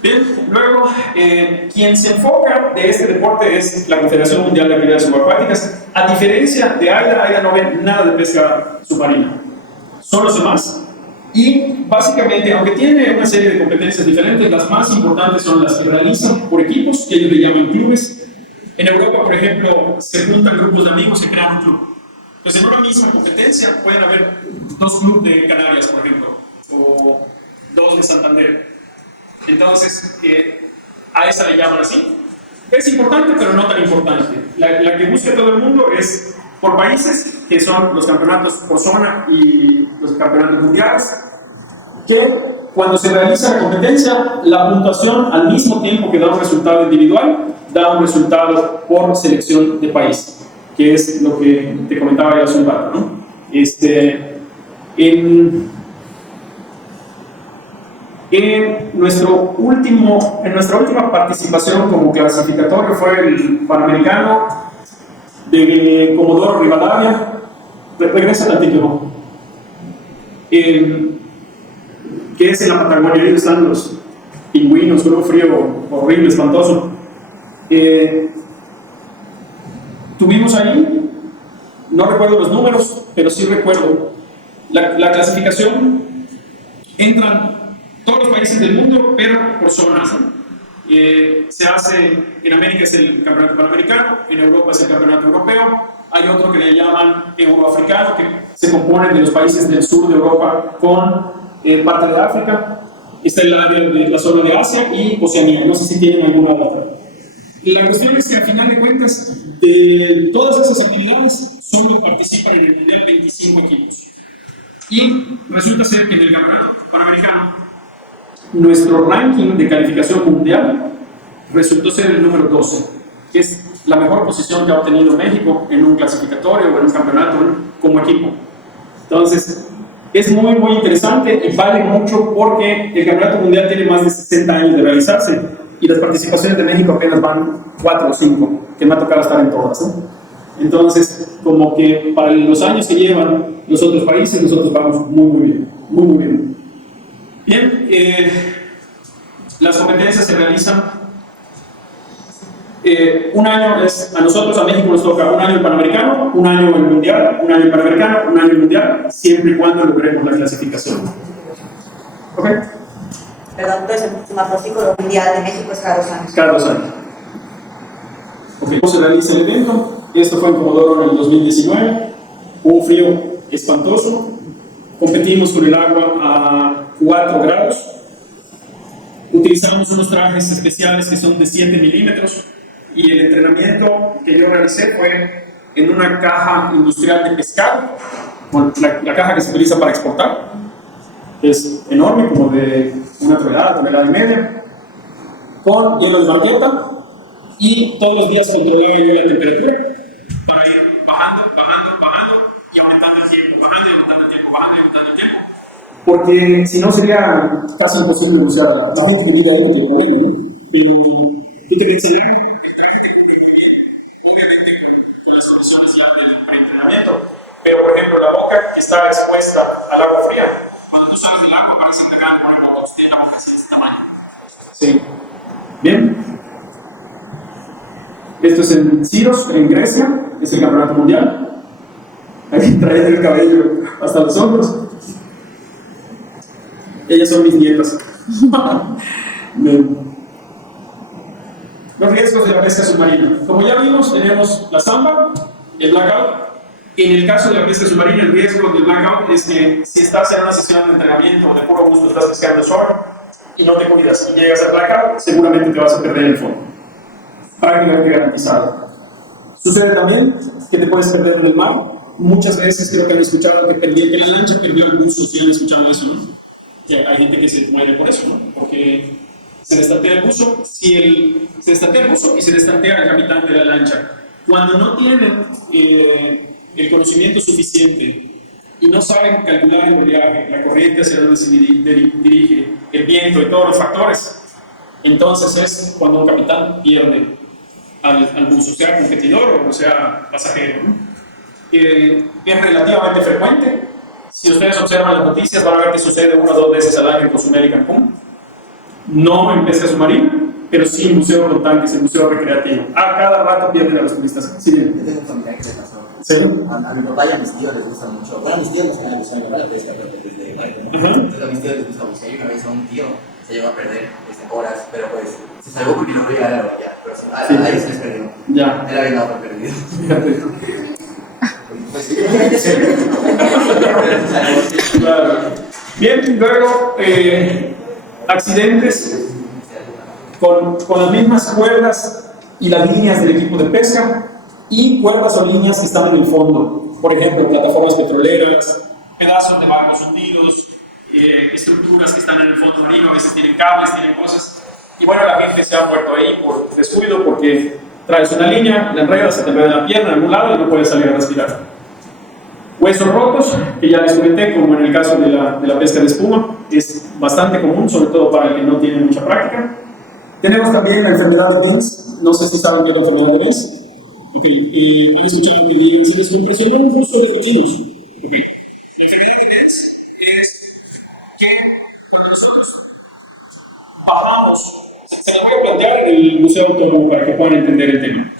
Bien, luego, quien se enfoca de este deporte es la Confederación Mundial de Actividades Subacuáticas. A diferencia de AIDA no ve nada de pesca submarina, son los demás. Y básicamente, aunque tiene una serie de competencias diferentes, las más importantes son las que realizan por equipos, que ellos le llaman clubes. En Europa, por ejemplo, se juntan grupos de amigos y crean un club. Entonces, en una misma competencia pueden haber 2 clubes de Canarias, por ejemplo, o 2 de Santander. Entonces, a esa le llaman así. Es importante, pero no tan importante. La que busca todo el mundo es por países, que son los campeonatos por zona y los campeonatos mundiales, que cuando se realiza la competencia, la puntuación al mismo tiempo que da un resultado individual, da un resultado por selección de país, que es lo que te comentaba ya hace un rato, ¿no? En nuestra última participación como clasificatorio fue el Panamericano de Comodoro Rivadavia. Regresa al título. Que es en la Patagonia, ahí están los pingüinos con un frío horrible, espantoso. Tuvimos ahí, no recuerdo los números, pero sí recuerdo la clasificación. Entran todos los países del mundo, pero por zonas. Se hace, en América es el campeonato panamericano, en Europa es el campeonato europeo, hay otro que le llaman euroafricano, que se compone de los países del sur de Europa con parte de África, está el área de la zona de Asia y Oceanía, no sé si tienen alguna otra. Y la cuestión es que al final de cuentas, de todas esas actividades, solo participan en el nivel 25 equipos. Y resulta ser que en el campeonato panamericano, nuestro ranking de calificación mundial resultó ser el número 12, que es la mejor posición que ha obtenido México en un clasificatorio o en un campeonato como equipo. Entonces, es muy, muy interesante y vale mucho porque el campeonato mundial tiene más de 60 años de realizarse y las participaciones de México apenas van 4 o 5, que me ha tocado estar en todas, ¿no? Entonces, como que para los años que llevan los otros países, nosotros vamos muy, muy bien, muy, muy bien. Bien, las competencias se realizan un año, a nosotros, a México nos toca un año el Panamericano, un año el Mundial, un año el Panamericano, un año el Mundial, siempre y cuando logremos la clasificación. ¿Ok? Perdón, entonces el macrociclo mundial de México es cada 2 años. Cada 2 años. Ok, se realiza el evento, esto fue en Comodoro en el 2019, un frío espantoso, competimos con el agua a 4 grados, utilizamos unos trajes especiales que son de 7 milímetros y el entrenamiento que yo realicé fue en una caja industrial de pescado, la caja que se utiliza para exportar, que es enorme, como de 1 tonelada y media, con hielo de marqueta, y todos los días controlaba yo la temperatura para ir bajando y aumentando el tiempo, bajando y aumentando el tiempo, porque si no sería casi imposible bucear. La gente que vive ahí que te puede, ¿no? Y te enseñan, obviamente con las condiciones ya del preentrenamiento, pero por ejemplo la boca que está expuesta al agua fría, cuando tú sales del agua parece que te acaban de poner una box, tiene la boca así de este tamaño. Sí. Bien. Esto es en Siros, en Grecia, es el campeonato mundial. Aquí traen el cabello hasta los hombros. Ellas son mis nietas. Los riesgos de la pesca submarina. Como ya vimos, tenemos la zamba, el blackout. En el caso de la pesca submarina, el riesgo del blackout es que si estás en una sesión de entrenamiento o de puro gusto estás pescando shore y no te cuidas y llegas al blackout, seguramente te vas a perder el fondo. Prácticamente garantizado. Sucede también que te puedes perder en el mar. Muchas veces creo que han escuchado que la lancha perdió el buzo, si han escuchado eso, ¿no? Que hay gente que se muere por eso, ¿no? Porque se le estantea el buzo, se le estantea el buzo y se le estantea el capitán de la lancha. Cuando no tienen el conocimiento suficiente y no saben calcular el oleaje, la corriente hacia donde se dirige, el viento y todos los factores, entonces es cuando un capitán pierde al buzo, sea competidor o sea pasajero, ¿no? Es relativamente frecuente. Si ustedes observan las noticias, van a ver que sucede 1 o 2 veces al año en Cozumel y Cancún. no en pesca submarina, pero sí en museo con tanques, en museo recreativo. A cada rato pierden a los turistas. Sí, bien. Yo tengo un familiar que le pasó. ¿Sí? A mi papá y a mis tíos les gusta mucho. Bueno, a mis tíos no saben usar la pesca, pero desde Guayco, ¿no? Ajá. Entonces a mis tíos les gusta bucear y una vez a un tío se llegó a perder horas, pero pues se salvó porque no veía la orilla. Pero a ellos se les perdió. Ya. Él había dado por perdido. Fíjate. Pues sí. Claro. Bien, luego accidentes con las mismas cuerdas y las líneas del equipo de pesca y cuerdas o líneas que están en el fondo. Por ejemplo, plataformas petroleras, pedazos de barcos hundidos, estructuras que están en el fondo marino, a veces tienen cables, tienen cosas. Y bueno, la gente se ha muerto ahí por descuido porque traes una línea, la enredas, se te enreda la pierna en algún lado y no puedes salir a respirar. Huesos rotos, que ya les comenté, como en el caso de la pesca de espuma, es bastante común, sobre todo para el que no tiene mucha práctica. Tenemos también la enfermedad de Benz, no sé si saben qué es la enfermedad de Benz. Y escucharon que se les impresionó un ruso de chinos. La enfermedad de Benz es que cuando nosotros bajamos, se la voy a plantear en el Museo Autónomo para que puedan entender el tema.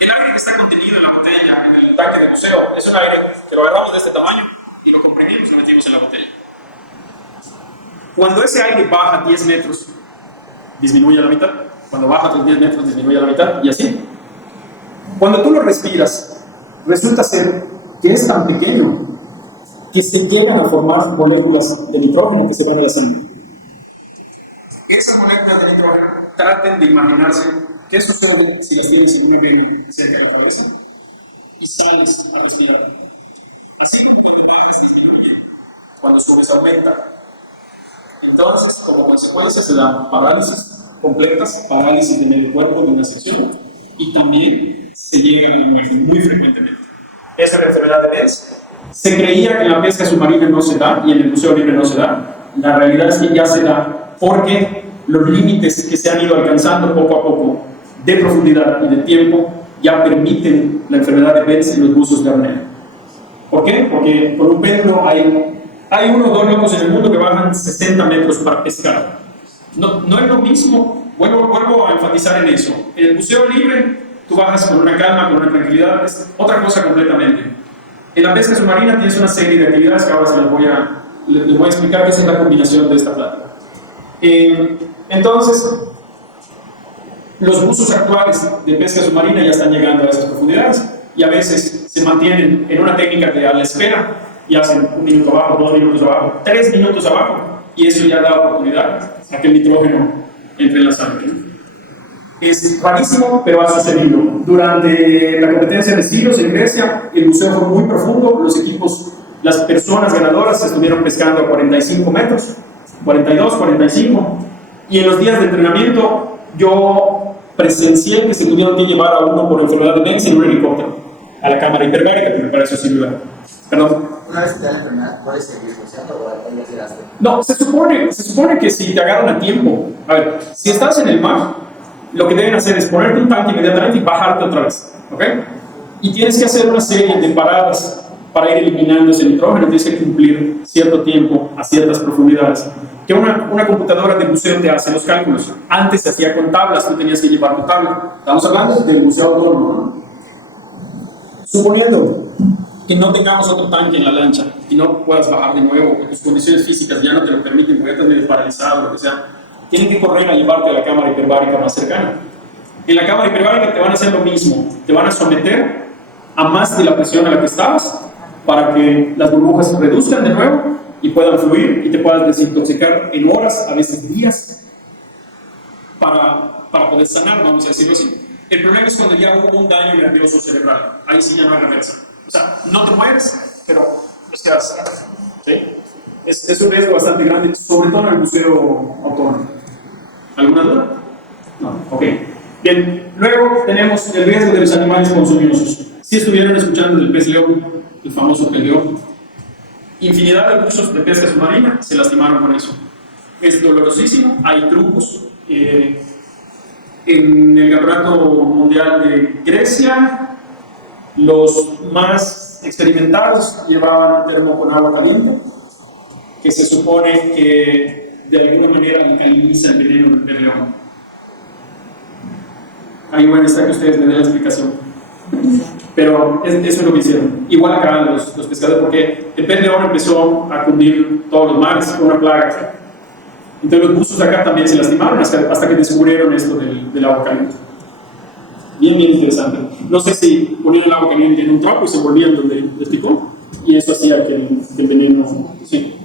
El aire que está contenido en la botella, en el tanque de buceo, es un aire que lo agarramos de este tamaño y lo comprimimos y lo metimos en la botella. Cuando ese aire baja 10 metros, disminuye a la mitad. Cuando baja otros 10 metros, disminuye a la mitad y así. Cuando tú lo respiras, resulta ser que es tan pequeño que se llegan a formar moléculas de nitrógeno que se van a la sangre. Esas moléculas de nitrógeno, traten de imaginarse qué sucede si las tienes en un río cerca de la cabeza y sales a respirar. Así como cuando bajas disminuye, cuando subes aumenta. Entonces, como consecuencia se dan parálisis completas, parálisis de medio cuerpo de una sección y también se llega a la muerte muy frecuentemente. Esa es la enfermedad de Benz. Se creía que en la pesca submarina no se da y en el buceo libre no se da. La realidad es que ya se da porque los límites que se han ido alcanzando poco a poco de profundidad y de tiempo ya permiten la enfermedad de Benz en los buzos de apnea. ¿Por qué? Porque con un péndulo hay uno o dos locos en el mundo que bajan 60 metros para pescar. No es lo mismo, vuelvo a enfatizar en eso. En el buceo libre tú bajas con una calma, con una tranquilidad, es otra cosa completamente. En la pesca submarina tienes una serie de actividades que ahora les voy a explicar qué es la combinación de esta plática. Entonces, los buzos actuales de pesca submarina ya están llegando a esas profundidades y a veces se mantienen en una técnica de a la espera y hacen 1 minuto abajo, 2 minutos abajo, 3 minutos abajo y eso ya da oportunidad a que el nitrógeno entre en la sangre. Es rarísimo, pero ha sucedido. Durante la competencia de estilos en Grecia, el buceo fue muy profundo, los equipos, las personas ganadoras estuvieron pescando a 45 metros, 42, 45, y en los días de entrenamiento yo presencié que se tuvieron que llevar a uno por enfermedad de Benz en un helicóptero, a la cámara hiperbárica, porque para eso sirve. Perdón. Una vez que te da la enfermedad, ¿puedes seguir buceando o ya quedaste? No, se supone que si te agarran a tiempo, a ver, si estás en el mar, lo que deben hacer es ponerte un tanque inmediatamente y bajarte otra vez, ¿ok? Y tienes que hacer una serie de paradas para ir eliminando ese nitrógeno, tienes que cumplir cierto tiempo a ciertas profundidades. Que una computadora de buceo te hace los cálculos. Antes se hacía con tablas, tú tenías que llevar tu tabla. Estamos hablando del buceo autónomo, ¿no? Suponiendo que no tengamos otro tanque en la lancha y no puedas bajar de nuevo, que tus condiciones físicas ya no te lo permiten, porque estás medio paralizado, lo que sea, tienen que correr a llevarte a la cámara hiperbárica más cercana. En la cámara hiperbárica te van a hacer lo mismo, te van a someter a más de la presión a la que estabas para que las burbujas se reduzcan de nuevo y puedan fluir y te puedas desintoxicar en horas, a veces días, para poder sanar, vamos a decirlo así. El problema es cuando ya hubo un daño nervioso cerebral, ahí sí ya no hay reversa. O sea, no te mueres, pero pues quedas. ¿Sí? Es un riesgo bastante grande, sobre todo en el buceo autónomo. ¿Alguna duda? No, ok. Bien, luego tenemos el riesgo de los animales ponzoñosos. Si estuvieron escuchando del pez león, el famoso pez león, infinidad de buzos de pesca submarina se lastimaron con eso. Es dolorosísimo, hay trucos. En el Campeonato Mundial de Grecia, los más experimentados llevaban un termo con agua caliente, que se supone que de alguna manera alcaliniza el veneno del león. Ahí bueno está que ustedes me den la explicación. Pero eso es lo que hicieron. Igual acá los pescadores, porque el pez león empezó a cundir todos los mares con una plaga. Entonces los buzos de acá también se lastimaron hasta que descubrieron esto del agua caliente. Bien interesante. No sé si ponían el agua caliente en un tropo y se volvían donde les picó, y eso hacía que el veneno. Sí.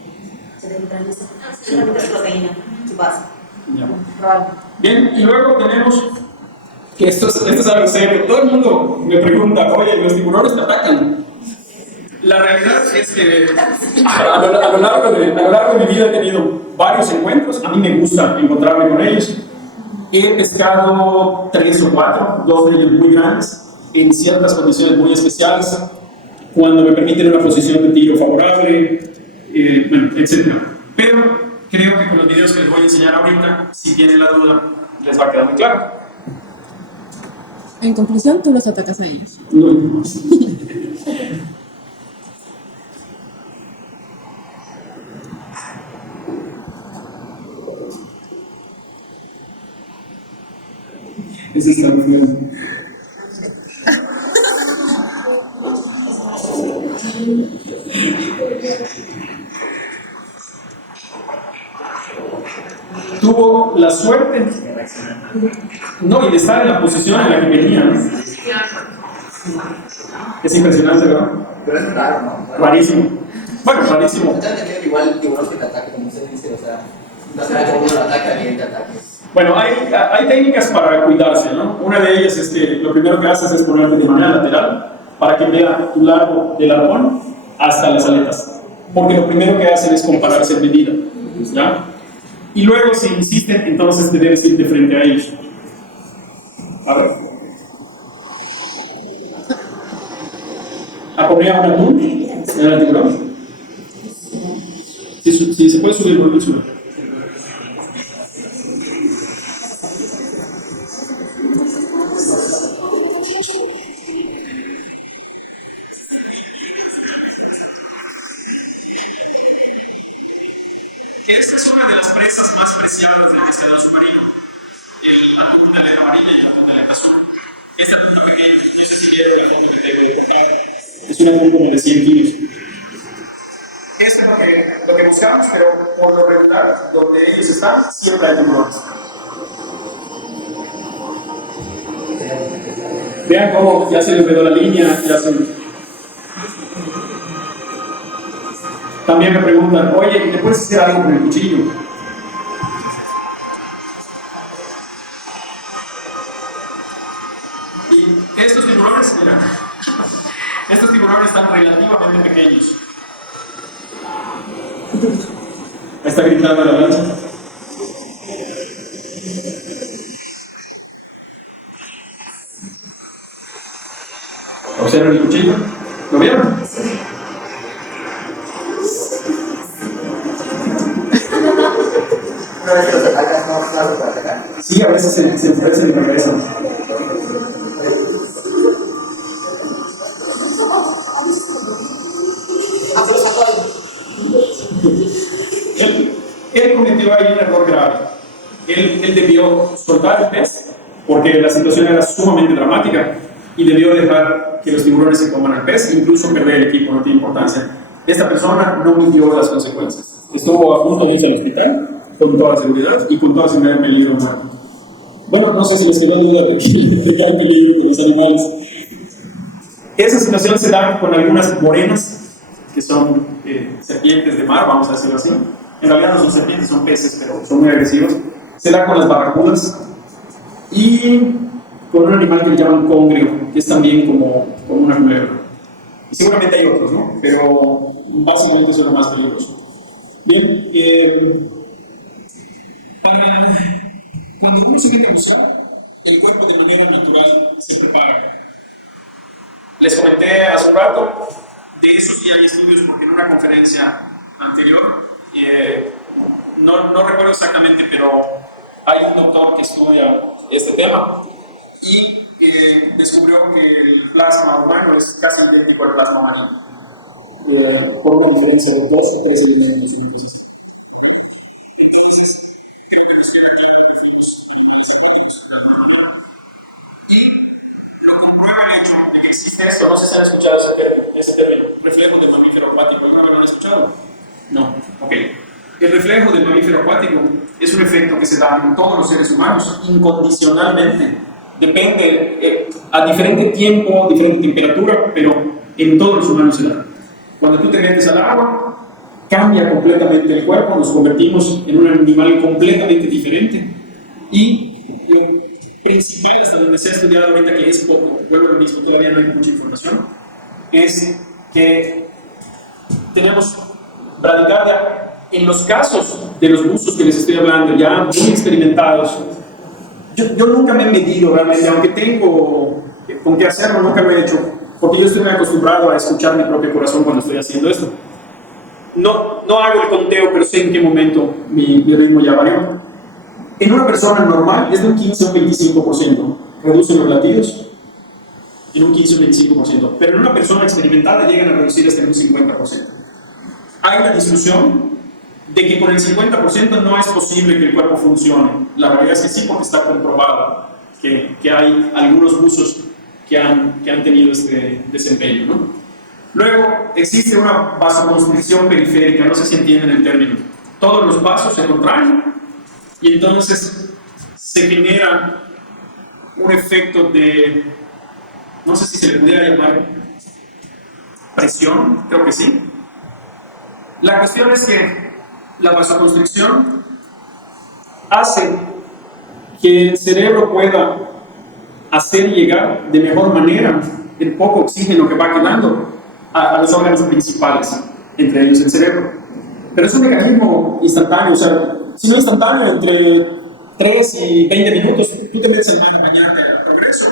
Es proteína, su base. Ya. Bien, y luego tenemos que esto es algo serio. Todo el mundo me pregunta, oye, ¿los tiburones te atacan? La realidad es que a lo largo de mi vida he tenido varios encuentros. A mí me gusta encontrarme con ellos. He pescado 3 o 4, 2 de ellos muy grandes, en ciertas condiciones muy especiales, cuando me permiten una posición de tiro favorable, bueno, etc. Pero creo que con los videos que les voy a enseñar ahorita, si tienen la duda, les va a quedar muy claro. En conclusión, tú los atacas a ellos. No. Eso está muy bien. Tuvo la suerte, no, y de estar en la posición en la que venía, ¿no? Es impresionante, ¿verdad? Pero es raro, ¿no? Rarísimo. Bueno, rarísimo. Yo también entiendo igual el tiburón que te ataca, como usted dice, o sea, no será como uno lo ataca ni él te ataque. Bueno, hay técnicas para cuidarse, ¿no? Una de ellas es que lo primero que haces es ponerte de manera lateral para que vea tu largo del arpón hasta las aletas. Porque lo primero que hacen es compararse en medida, ¿ya? Y luego, si insisten, entonces te debes ir de frente a ellos. A ver. ¿A poner una atún en el tiburón? Si se puede subir, vuelve a subir. Esta es una de las presas más preciadas del pescador submarino, el atún de aleta marina y el atún de aleta azul. Este atún pequeño, no sé si vieron la foto que te voy a cortar, es un atún como de 100 kilos. Esto es lo que buscamos, pero por lo regular, donde ellos están, siempre hay tiburones. Vean cómo ya se les quedó la línea, ya se... También me preguntan, oye, ¿te puedes hacer algo con el cuchillo? Y estos tiburones, mira, estos tiburones están relativamente pequeños. Está gritando la lanza. Observen el cuchillo. ¿Lo vieron? Una vez que los atacas, no claro para atacar. Sí, a veces se ofrecen y regresan. Él cometió ahí un error grave. Él debió soltar el pez porque la situación era sumamente dramática y debió dejar que los tiburones se coman al pez, incluso perder el equipo, no tiene importancia. Esta persona no midió las consecuencias. Estuvo a punto de irse al hospital con toda la seguridad y con toda la seguridad en peligro de muerte. Bueno, no sé si les quedó duda de que hay peligro con los animales. Esa situación se da con algunas morenas, que son serpientes de mar, vamos a decirlo así. En realidad no son serpientes, son peces, pero son muy agresivos. Se da con las barracudas y con un animal que le llaman congrio, que es también como una culebra. Y seguramente hay otros, ¿no? Pero básicamente son los más peligrosos. Bien, cuando uno se mete a bucear, el cuerpo de manera natural se prepara. Les comenté hace un rato, de eso sí hay estudios, porque en una conferencia anterior, no recuerdo exactamente, pero hay un doctor que estudia este tema y descubrió que el plasma humano es casi idéntico al plasma marino, por una diferencia de 2 o 3 elementos. Ok. El reflejo del mamífero acuático es un efecto que se da en todos los seres humanos incondicionalmente. Depende a diferente tiempo, diferente temperatura, pero en todos los humanos se da. Cuando tú te metes al agua, cambia completamente el cuerpo, nos convertimos en un animal completamente diferente. Y lo principal, hasta donde se ha estudiado ahorita, que es poco, vuelvo lo mismo, todavía no hay mucha información, es que tenemos bradicardia. En los casos de los buzos que les estoy hablando, ya muy experimentados, yo nunca me he medido realmente, aunque tengo con qué hacerlo, nunca lo he hecho, porque yo estoy muy acostumbrado a escuchar mi propio corazón cuando estoy haciendo esto. No hago el conteo, pero sé en qué momento mi ritmo ya varió. En una persona normal es de un 15 o 25%, reducen los latidos en un 15 o 25%, pero en una persona experimentada llegan a reducir hasta en un 50%. Hay una discusión de que con el 50% no es posible que el cuerpo funcione. La realidad es que sí, porque está comprobado que hay algunos buzos que han tenido este desempeño, ¿no? Luego, existe una vasoconstricción periférica, no sé si entienden el término. Todos los vasos se contraen y entonces se genera un efecto de, no sé si se le pudiera llamar presión, creo que sí. La cuestión es que la vasoconstricción hace que el cerebro pueda hacer llegar de mejor manera el poco oxígeno que va quedando a los órganos principales, entre ellos el cerebro. Pero es un mecanismo instantáneo, o sea, si no instantáneo, entre 3 y 20 minutos, tú te metes en la mañana de progreso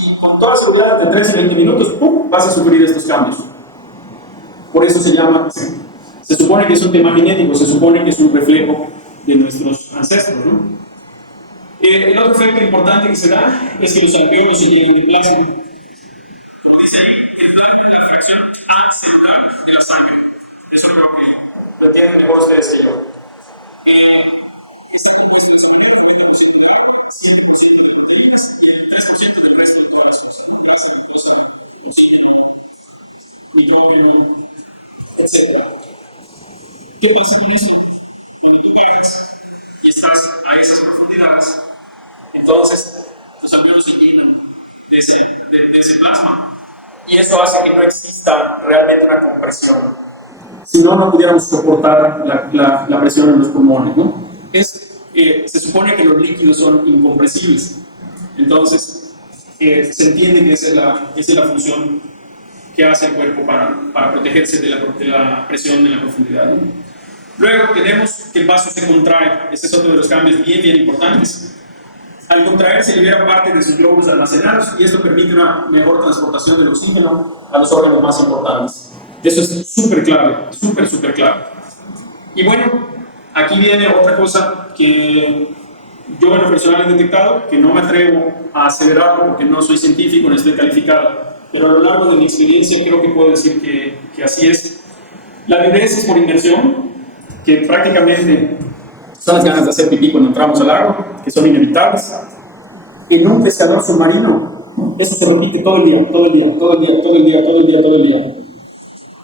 y con toda seguridad, entre 3 y 20 minutos, ¡pum!, vas a sufrir estos cambios. Por eso se llama, se supone que es un tema genético, se supone que es un reflejo de nuestros ancestros, ¿no? El otro efecto importante que se da es que los alveolos se llenan de plasma. Como dice ahí, es la fracción A celular de la sangre. Eso creo que lo entienden mejor ustedes que yo. Está compuesto de sobrevivir, 20% de agua, 7% de nutrientes y el 3% del resto de las sustancias que usan oxígeno, microbio, etc. ¿Qué pasa con eso? Cuando tú bajas y estás a esas profundidades, entonces los alveolos se llenan de ese plasma y eso hace que no exista realmente una compresión. Si no, no pudiéramos soportar la presión en los pulmones, ¿no? Se supone que los líquidos son incompresibles, entonces se entiende que esa es la función que hace el cuerpo para protegerse de la presión en la profundidad, ¿no? Luego tenemos que el vaso se contrae. Este es otro de los cambios bien importantes. Al contraer se libera parte de sus glóbulos almacenados y esto permite una mejor transportación del oxígeno a los órganos más importantes. Eso es súper clave, súper clave. Y bueno, aquí viene otra cosa que yo en lo personal he detectado, que no me atrevo a acelerarlo porque no soy científico, no estoy calificado, pero a lo largo de mi experiencia creo que puedo decir que así es. La diuresis es por inmersión, que prácticamente son las ganas de hacer pipí cuando entramos al agua, que son inevitables. En un pescador submarino, eso se repite todo el día.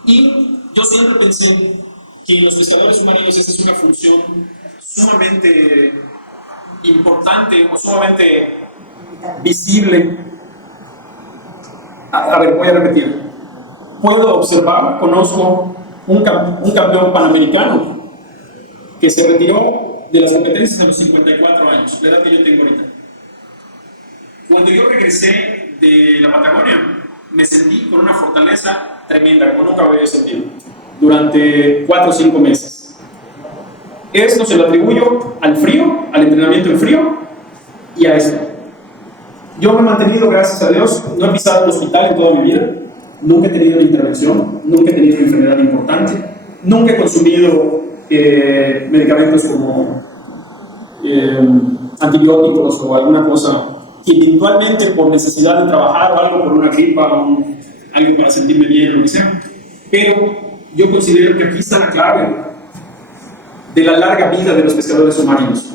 Y yo siempre pensé que en los pescadores submarinos esta es una función sumamente importante o sumamente visible. A ver, voy a repetir. Puedo observar, conozco un campeón panamericano que se retiró de las competencias a los 54 años, la edad que yo tengo ahorita. Cuando yo regresé de la Patagonia, me sentí con una fortaleza tremenda, como nunca había sentido, durante 4 o 5 meses. Esto se lo atribuyo al frío, al entrenamiento en frío y a esto. Yo me he mantenido, gracias a Dios, no he pisado el hospital en toda mi vida, nunca he tenido una intervención, nunca he tenido una enfermedad importante, nunca he consumido medicamentos como antibióticos o alguna cosa que eventualmente por necesidad de trabajar o algo, por una gripa o algo para sentirme bien o lo que sea. Pero yo considero que aquí está la clave de la larga vida de los pescadores submarinos.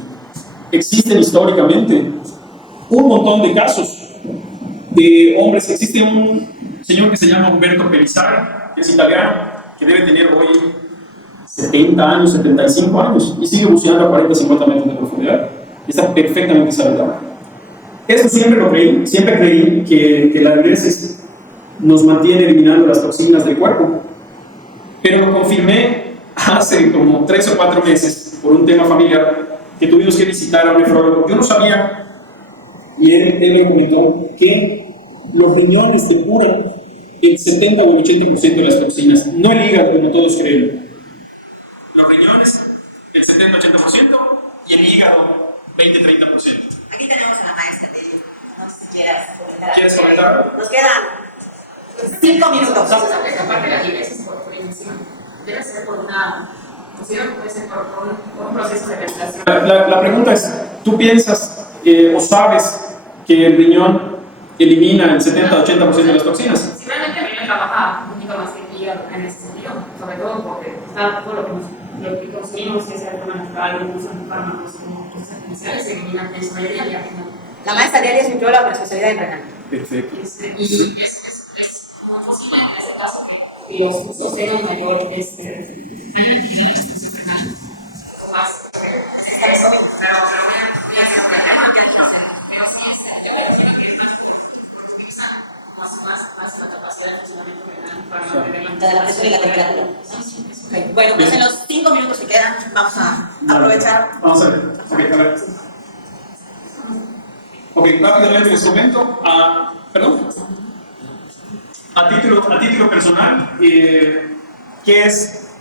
Existen históricamente un montón de casos de hombres. Existe un señor que se llama Umberto Pellizzari, que es italiano, que debe tener hoy 70 años, 75 años, y sigue buceando a 40, 50 metros de profundidad. Está perfectamente saludable. Eso siempre creí que la diuresis nos mantiene eliminando las toxinas del cuerpo, pero lo confirmé hace como 3 o 4 meses por un tema familiar que tuvimos que visitar a un nefrólogo. Yo no sabía, y él me comentó que los riñones depuran el 70 o el 80% de las toxinas, no el hígado como todos creen. Los riñones, el 70-80%, y el hígado, 20-30%. Aquí tenemos a la maestra de ellos. No sé si quieras comentar. ¿Quieres comentar? Nos quedan 5 minutos. Esa parte de la diuresis por encima debe ser por una. Considero que puede ser por un proceso de respiración. La pregunta es: ¿tú piensas o sabes que el riñón elimina el 70-80% de las toxinas? Si realmente el riñón trabaja un poquito más que el hígado en ese sentido, sobre todo porque está todo lo que consumimos, que es el tema natural, algunos antifármacos, cosas artificiales, se eliminan en su mayoría vía renal. La maestra Ariel es nutrióloga con especialidad en renal. Perfecto. Y es como posible en ese caso que los usos tengan mayor De la presión y la temperatura. Okay. Bueno, pues en los 5 minutos que quedan, vamos a aprovechar. Vamos a ver. Ok, a ver. Ok, rápidamente les comento. Perdón. A título personal, ¿qué es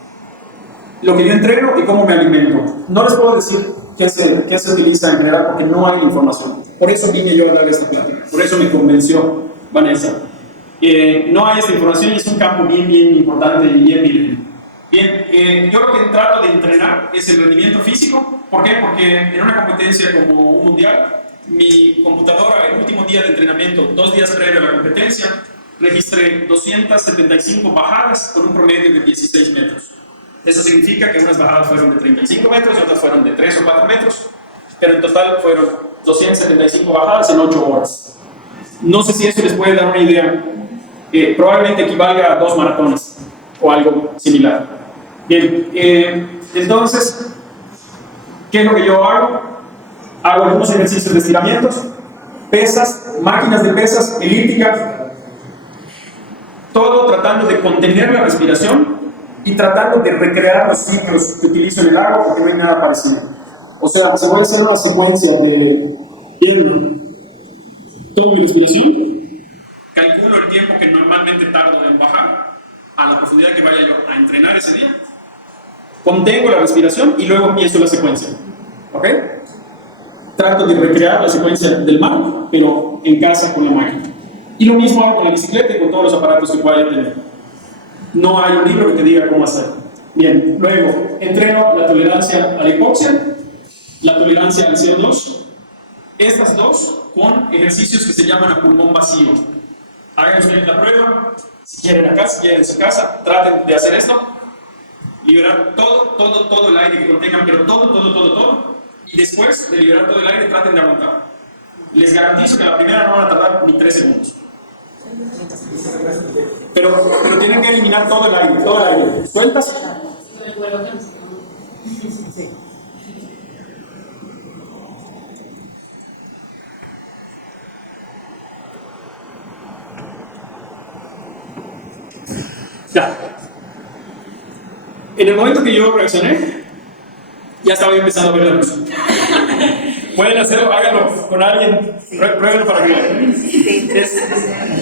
lo que yo entreno y cómo me alimento? No les puedo decir qué se utiliza en general porque no hay información. Por eso vine yo a dar esta plática. Por eso me convenció Vanessa. No hay esta información y es un campo bien importante y bien virgen. Bien, yo lo que trato de entrenar es el rendimiento físico. ¿Por qué? Porque en una competencia como un mundial, mi computadora, el último día de entrenamiento, 2 días previo a la competencia, registré 275 bajadas con un promedio de 16 metros. Eso significa que unas bajadas fueron de 35 metros y otras fueron de 3 o 4 metros, pero en total fueron 275 bajadas en 8 horas. No sé si eso les puede dar una idea. Probablemente equivalga a 2 maratones o algo similar. Bien, entonces, ¿qué es lo que yo hago? Hago algunos ejercicios de estiramientos, pesas, máquinas de pesas, elíptica, todo tratando de contener la respiración y tratando de recrear los ciclos que utilizo en el agua porque no hay nada parecido. O sea, se puede hacer una secuencia de tomo mi respiración, calculo el tiempo que normalmente tardo en bajar a la profundidad que vaya yo a entrenar ese día, contengo la respiración y luego empiezo la secuencia. ¿Ok? Trato de recrear la secuencia del mar, pero en casa con la máquina. Y lo mismo hago con la bicicleta y con todos los aparatos que vaya a tener. No hay un libro que te diga cómo hacer. Bien, luego entreno la tolerancia a la hipoxia, la tolerancia al CO2. Estas dos con ejercicios que se llaman a pulmón vacío. Hagan ustedes la prueba, si quieren acá, si quieren en su casa, traten de hacer esto. Liberar todo el aire que contengan, pero todo. Y después de liberar todo el aire, traten de aguantar. Les garantizo que la primera no van a tardar ni 3 segundos. Pero tienen que eliminar todo el aire. ¿Sueltas? Ya. En el momento que yo reaccioné, ya estaba empezando a ver la luz. Pueden hacerlo, háganlo con alguien, pruébenlo para que vean.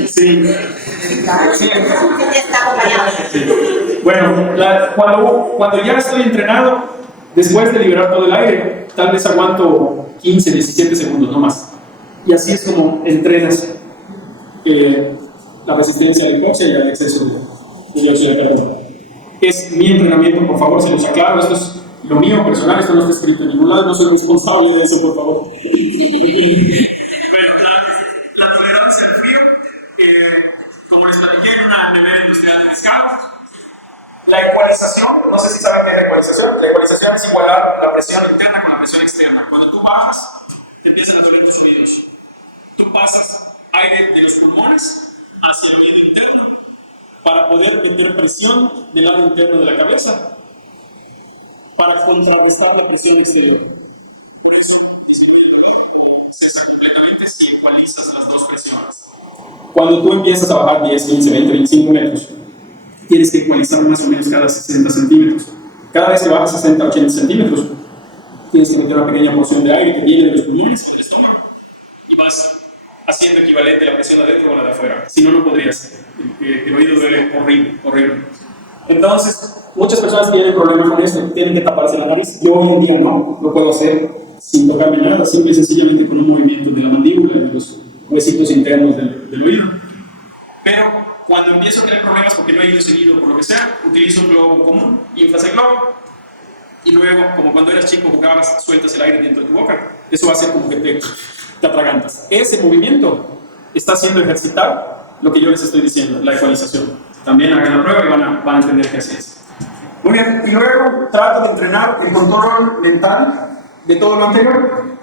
Sí. Bueno, cuando ya estoy entrenado, después de liberar todo el aire, tal vez aguanto 15, 17 segundos, no más. Y así es como entrenas la resistencia a la hipoxia y al exceso de dióxido de carbono. Es mi entrenamiento, por favor, se los aclaro. Esto es lo mío personal, esto no está escrito en ningún lado, no soy responsable de eso, por favor. Bueno, la tolerancia al frío, como les platiqué en una nevera industrial de pescado, la ecualización, no sé si saben qué es la ecualización es igualar la presión interna con la presión externa. Cuando tú bajas, te empiezan a doler tus oídos. Tú pasas aire de los pulmones hacia el oído interno para poder meter presión del lado interno de la cabeza para contrarrestar la presión exterior. Por eso disminuye el dolor, cesa completamente si ecualizas las dos presiones. Cuando tú empiezas a bajar 10, 15, 20, 25 metros, tienes que ecualizar más o menos cada 60 centímetros. Cada vez que bajas 60, 80 centímetros, tienes que meter una pequeña porción de aire que viene de los pulmones y del estómago y vas haciendo equivalente la presión de adentro con la de afuera. Si no, no podrías. El oído duele horrible, horrible. Entonces, muchas personas tienen problemas con esto, tienen que taparse la nariz. Yo hoy en día no, lo puedo hacer sin tocarme nada, simple y sencillamente con un movimiento de la mandíbula y de los huesitos internos del oído. Pero cuando empiezo a tener problemas porque no he ido seguido por lo que sea, utilizo un globo común, inflas el globo y luego, como cuando eras chico jugabas, sueltas el aire dentro de tu boca. Eso va a hacer como que te atragantas. Ese movimiento está haciendo ejercitar lo que yo les estoy diciendo, la ecualización. También hagan la prueba y van a entender qué es. Muy bien, y luego trato de entrenar el control mental de todo lo anterior.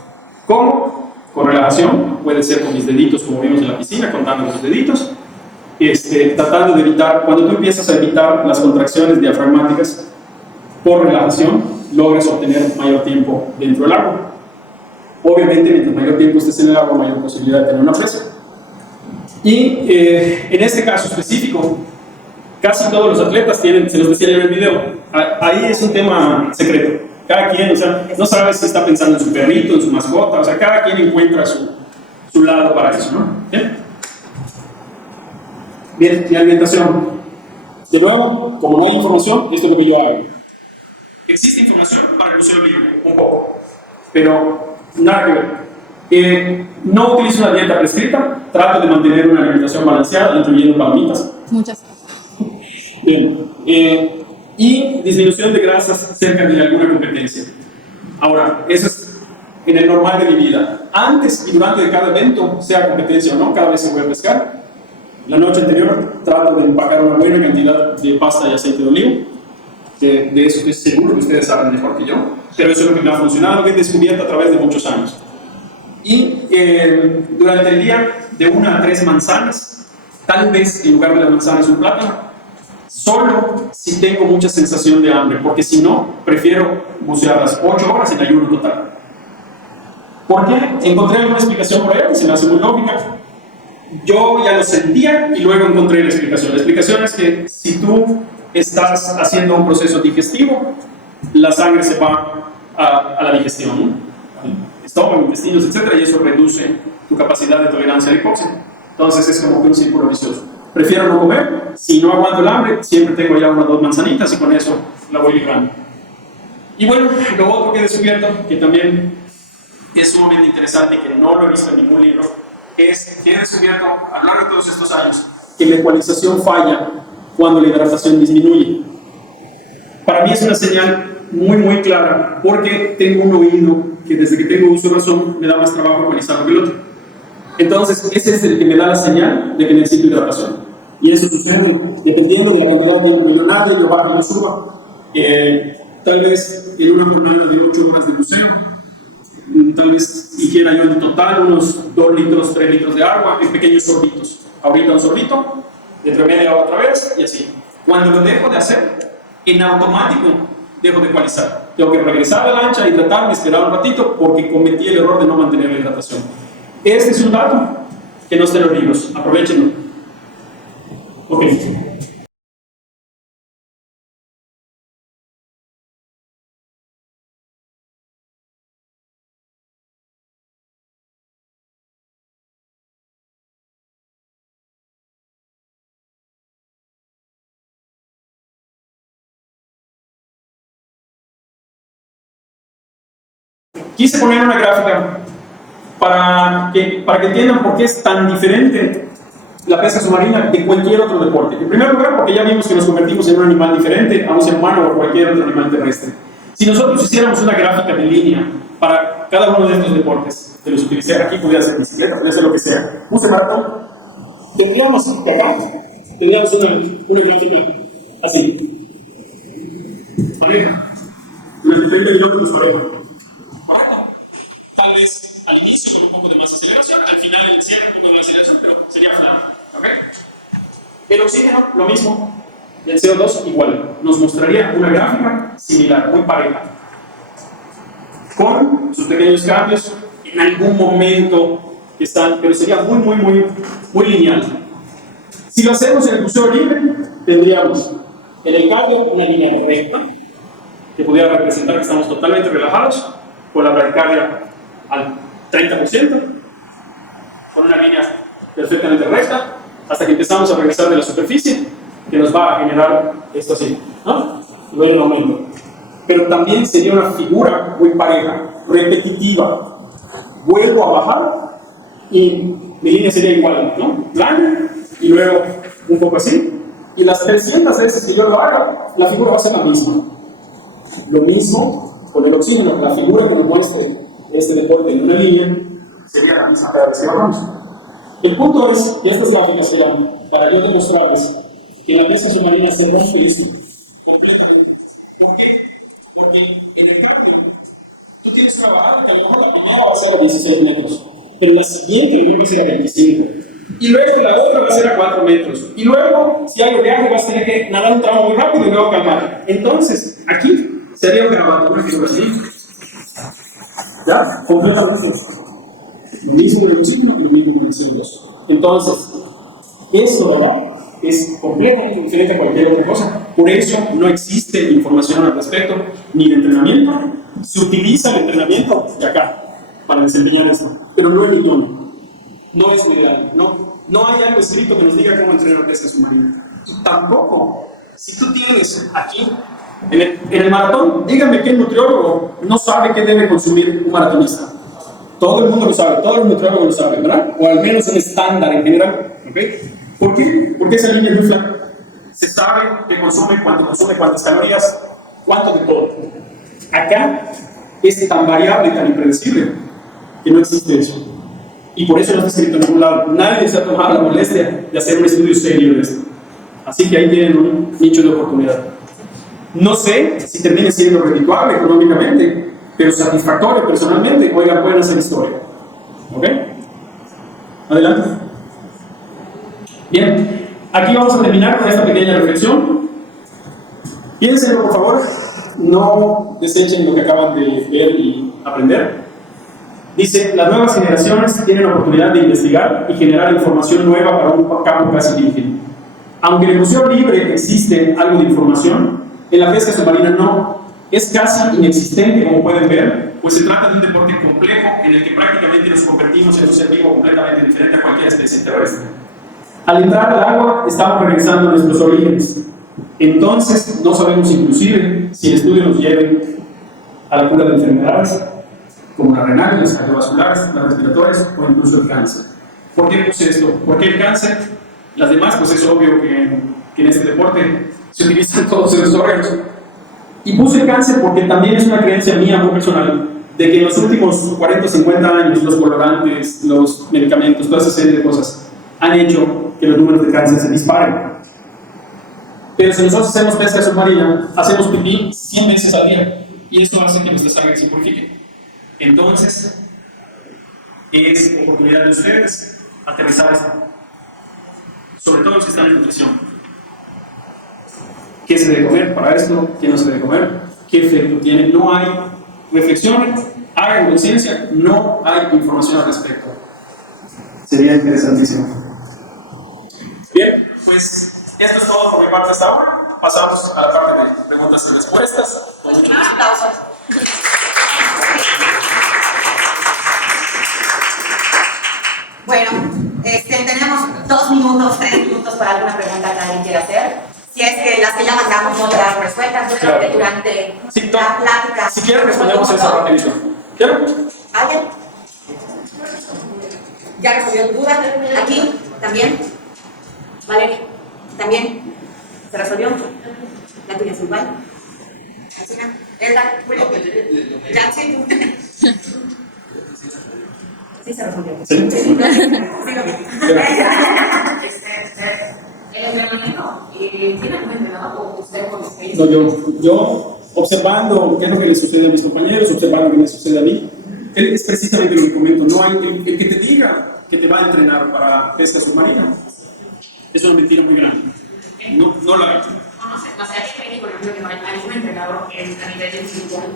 ¿Cómo? Con relajación, puede ser con mis deditos, como vimos en la piscina, contando los deditos. Tratando de evitar, cuando tú empiezas a evitar las contracciones diafragmáticas por relajación, logras obtener mayor tiempo dentro del agua. Obviamente, mientras mayor tiempo estés en el agua, mayor posibilidad de tener una presa. Y en este caso específico, casi todos los atletas tienen, se los decía en el video, ahí es un tema secreto. Cada quien, o sea, no sabe si está pensando en su perrito, en su mascota, o sea, cada quien encuentra su lado para eso, ¿no? ¿Bien? Bien, mi alimentación. De nuevo, como no hay información, esto es lo que yo hago. Existe información para el museo bíblico, un poco, pero nada que ver. No utilizo una dieta prescrita, trato de mantener una alimentación balanceada, incluyendo palomitas. Muchas. Bien, y disminución de grasas cerca de alguna competencia. Ahora, eso es en el normal de mi vida. Antes y durante cada evento, sea competencia o no, cada vez que voy a pescar, la noche anterior trato de empacar una buena cantidad de pasta y aceite de olivo. De eso estoy seguro que ustedes saben mejor que yo, pero eso es lo que me ha funcionado, lo que he descubierto a través de muchos años. Y durante el día, de 1 a 3 manzanas, tal vez en lugar de las manzanas un plátano, solo si tengo mucha sensación de hambre, porque si no, prefiero bucear las 8 horas en ayuno total. ¿Por qué? Encontré alguna explicación por ahí que se me hace muy lógica. Yo ya lo sentía y luego encontré la explicación. La explicación es que si tú estás haciendo un proceso digestivo, la sangre se va a la digestión, ¿no? Estómago, intestinos, etc. Y eso reduce tu capacidad de tolerancia a la hipoxia. Entonces es como que un círculo vicioso. Prefiero no comer, si no aguanto el hambre, siempre tengo ya 1 o 2 manzanitas y con eso la voy librando. Y bueno, lo otro que he descubierto, que también es sumamente interesante y que no lo he visto en ningún libro, es que he descubierto a lo largo de todos estos años que la ecualización falla cuando la hidratación disminuye. Para mí es una señal muy clara, porque tengo un oído que desde que tengo uso de razón me da más trabajo ecualizarlo que el otro. Entonces, ese es el que me da la señal de que necesito hidratación. Y eso sucede dependiendo de la cantidad de millonario, yo bajo y yo suba. Tal vez en una jornada de 8 horas de buceo, tal vez hiciera yo en total unos 2 litros, 3 litros de agua en pequeños sorbitos. Ahorita un sorbito, dentro de media hora otra vez y así. Cuando lo dejo de hacer, en automático dejo de ecualizar. Tengo que regresar a la lancha, hidratarme, esperar un ratito porque cometí el error de no mantener la hidratación. Este es un dato que no está en los libros, aprovechenlo. Ok. Quise poner una gráfica para que entiendan por qué es tan diferente la pesca submarina de cualquier otro deporte. En primer lugar, porque ya vimos que nos convertimos en un animal diferente a un ser humano o cualquier otro animal terrestre. Si nosotros hiciéramos una gráfica de línea para cada uno de estos deportes, que los utilicé aquí, podría ser bicicleta, podría ser lo que sea, un maratón, tendríamos una gráfica así. Pareja. Durante 30 kilómetros por hora. Tal vez al inicio con un poco de más aceleración, al final en el cierre un poco de más aceleración, pero sería flat. ¿Okay? El oxígeno, lo mismo. y el CO2 igual. Nos mostraría una gráfica similar, muy pareja, con sus pequeños cambios en algún momento que están, pero sería muy lineal. Si lo hacemos en el crucero libre, tendríamos en el cambio una línea recta que pudiera representar que estamos totalmente relajados, con la bradicardia al 30%, con una línea perfectamente recta, hasta que empezamos a regresar de la superficie, que nos va a generar esto así, ¿no? Luego el aumento. Pero también sería una figura muy pareja, repetitiva. Vuelvo a bajar y mi línea sería igual, ¿no? Plana y luego un poco así. Y las 300 veces que yo lo haga, la figura va a ser la misma. Lo mismo con el oxígeno, la figura que nos muestre este deporte en una línea sería la misma cada vez que bajamos. El punto es, y estas gráficas eran para yo demostrarles que la pesca submarina se rompe completamente. ¿Por qué? Porque en el cambio, tú tienes una bajada, a lo mejor la mamá va a ser a 16 metros, pero la siguiente va a ser a 25. Y luego la otra va a ser a 4 metros. Y luego, si hay oleaje, vas a tener que nadar un tramo muy rápido y luego calmar. Entonces, aquí sería un grabado, una figura así. ¿Ya? Completamente. Lo mismo con el oxígeno y lo mismo con el CO2. Entonces, eso, ¿verdad?, es completamente diferente a cualquier otra cosa. Por eso no existe información al respecto, ni de entrenamiento. Se utiliza el entrenamiento de acá para desempeñar esto, pero no en millón. No es legal. No hay algo escrito que nos diga cómo entrenar pesca submarina. Y tampoco, si tú tienes aquí, en el maratón, díganme qué nutriólogo no sabe qué debe consumir un maratonista. Todo el mundo lo sabe, todos los nutriólogos lo saben, ¿verdad? O al menos un estándar en general. ¿Okay? ¿Por qué? Porque esa línea es muy flaca. Se sabe qué consume, cuántas calorías, cuánto de todo. Acá es tan variable y tan impredecible que no existe eso. Y por eso no está escrito en ningún lado. Nadie se ha tomado la molestia de hacer un estudio serio de esto. Así que ahí tienen un nicho de oportunidad. No sé si termine siendo redituable económicamente, pero satisfactorio personalmente. Oigan, pueden hacer historia. ¿Ok? Adelante. Bien, aquí vamos a terminar con esta pequeña reflexión. Piénsenlo, por favor. No desechen lo que acaban de ver y aprender. Dice, las nuevas generaciones tienen la oportunidad de investigar y generar información nueva para un campo casi virgen. Aunque en el museo libre existe algo de información, en la pesca submarina no. Es casi inexistente, como pueden ver, pues se trata de un deporte complejo en el que prácticamente nos convertimos en un ser vivo completamente diferente a cualquier especie terrestre. Al entrar al agua, estamos regresando a nuestros orígenes. Entonces, no sabemos inclusive si el estudio nos lleve a la cura de enfermedades, como las renales, las cardiovasculares, las respiratorias o incluso el cáncer. ¿Por qué puse esto? ¿Por qué el cáncer? Las demás, pues es obvio que en este deporte se utilizan todos esos órganos. Y puse el cáncer porque también es una creencia mía muy personal de que en los últimos 40 o 50 años los colorantes, los medicamentos, toda esa serie de cosas han hecho que los números de cáncer se disparen. Pero si nosotros hacemos pesca submarina, hacemos pipí 100 veces al día y esto hace que nuestra sangre se purifique. Entonces, es oportunidad de ustedes aterrizar esto, sobre todo los que están en nutrición. ¿Qué se debe comer para esto? ¿Qué no se debe comer? ¿Qué efecto tiene? No hay reflexión, hagan conciencia, no hay información al respecto. Sería interesantísimo. Bien, pues esto es todo por mi parte hasta ahora. Pasamos a la parte de preguntas y respuestas. Con mucho gusto. Bueno, tenemos 2 minutos, 3 minutos para alguna pregunta que alguien quiera hacer. Si es que las que ya mandamos no quedaron resueltas, yo creo que durante la plática... Si quieren respondemos eso rapidito. ¿Quieren? ¿Alguien? ¿Ya resolvió tu duda? ¿Aquí? ¿También? ¿Vale? ¿También? ¿Se resolvió? ¿La tuya es igual? ¿Edgar? ¿Julio? ¿Ya? ¿Sí? Sí se resolvió. ¿Sí? El entrenamiento, ¿tiene algún entrenador o usted con experiencia? No, yo observando qué es lo que le sucede a mis compañeros, observando qué me sucede a mí, es precisamente lo que comento. No hay el que te diga que te va a entrenar para pesca submarina. Es una mentira muy grande. No la hay. O sea, hay técnico, por ejemplo, que hay un entrenador que es a nivel individual.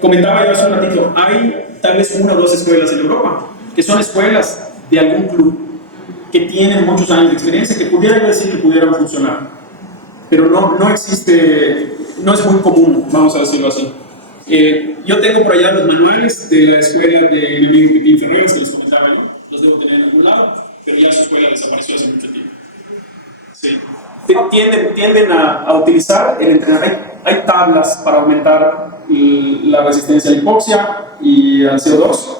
Comentaba yo hace un ratito, hay tal vez 1 o 2 escuelas en Europa, que son escuelas de algún club, que tienen muchos años de experiencia, que pudieran decir que pudieran funcionar. Pero no existe, no es muy común, vamos a decirlo así. Yo tengo por allá los manuales de la escuela de mi amigo Pipín Ferreras, que les comentaba yo, los debo tener en algún lado, pero ya su escuela desapareció hace mucho tiempo. Sí. Tienden a utilizar el entrenamiento. Hay tablas para aumentar la resistencia a la hipoxia y al CO2.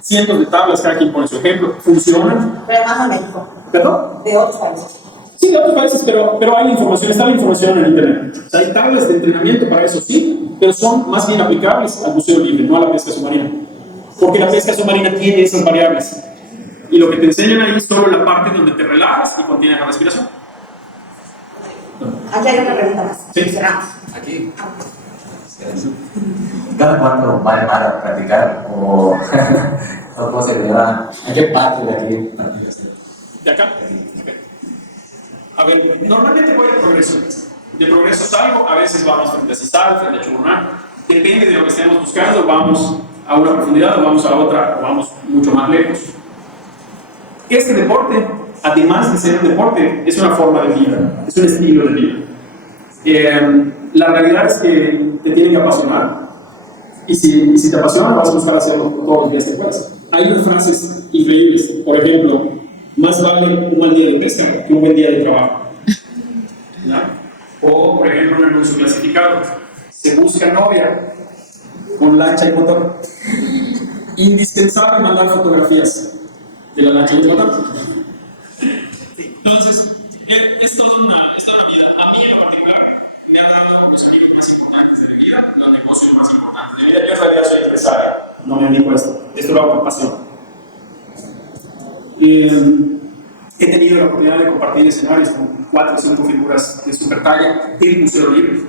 Cientos de tablas, cada quien pone su ejemplo, funcionan. Pero más en México. ¿Perdón? De otros países. Sí, de otros países, pero hay información, está la información en internet. O sea, hay tablas de entrenamiento para eso, sí, pero son más bien aplicables al buceo libre, no a la pesca submarina. Porque la pesca submarina tiene esas variables. Y lo que te enseñan ahí es solo la parte donde te relajas y contienes la respiración. Aquí hay una pregunta más. Sí. Cerramos. Aquí. ¿Cada cuánto va el mar a practicar? ¿O cómo se le va? ¿A qué parte de aquí practicas? ¿De acá? A ver, normalmente voy de progreso. De progreso salgo, a veces vamos frente a Cisal, frente a Churruná. Depende de lo que estemos buscando, vamos a una profundidad o vamos a otra, o vamos mucho más lejos. Este deporte, además de ser un deporte, es una forma de vida, es un estilo de vida. La realidad es que te tiene que apasionar. Y si te apasiona, vas a buscar hacerlo todos los días que puedas. Hay unas frases increíbles. Por ejemplo, más vale un mal día de pesca que un buen día de trabajo. ¿Ya? O, por ejemplo, un anuncio clasificado. Se busca novia con lancha y motor. Indispensable mandar fotografías de la lancha y el motor. Entonces, es toda una vida. A mí en lo particular me han dado los amigos más importantes de la vida, los negocios más importantes de la vida. Yo en realidad soy empresario, no me dedico a esto lo hago por pasión. He tenido la oportunidad de compartir escenarios con 4 o 5 figuras de super talla del Museo Libre,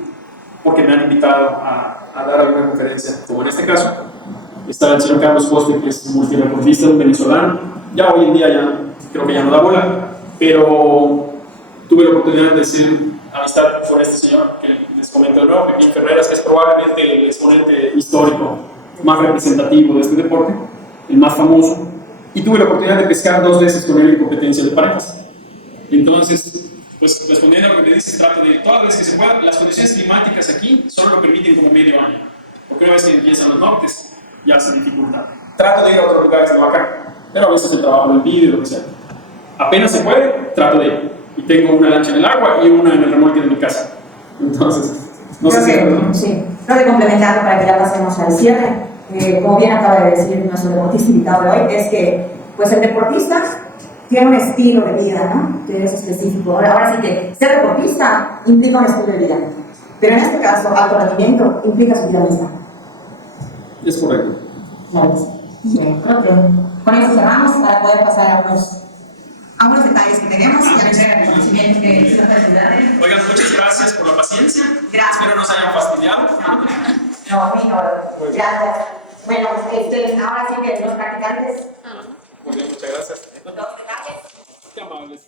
porque me han invitado a dar alguna conferencia, como en este caso. Está el señor Carlos Coste, que es multirecordista venezolano. Ya hoy en día creo que ya no da bola, pero tuve la oportunidad de hacer amistad con este señor que les comento de nuevo, Pipín Ferreras, que es probablemente el exponente histórico más representativo de este deporte, el más famoso. Y tuve la oportunidad de pescar 2 veces con él en competencia de parejas. Entonces, pues respondiendo a lo que me dices, trato de todas las veces que se pueda. Las condiciones climáticas aquí solo lo permiten como medio año, porque una vez que empiezan los nortes ya se dificulta. Trato de ir a otros lugares de acá, pero a veces el trabajo del vídeo, lo que sea. Apenas se puede, trato de ir. Y tengo una lancha en el agua y una en el remolque de mi casa. Entonces, no sé si... Sí, creo que complementando para que ya pasemos al cierre. Como bien acaba de decir nuestro deportista invitado de hoy, es que pues el deportista tiene un estilo de vida, ¿no? Que es específico. Ahora sí que ser deportista implica un estilo de vida, pero en este caso alto rendimiento implica su vida misma. Es correcto. Claro. Bien, creo que con eso cerramos para poder pasar a unos detalles que tenemos y a ver el reconocimiento que se nos puede ayudar. Oigan, muchas gracias por la paciencia. Gracias. Espero nos hayan fastidiado. No, a mí no. Gracias. Bueno, ahora sí que los practicantes. Muy bien, muchas gracias. Los detalles. Qué amables.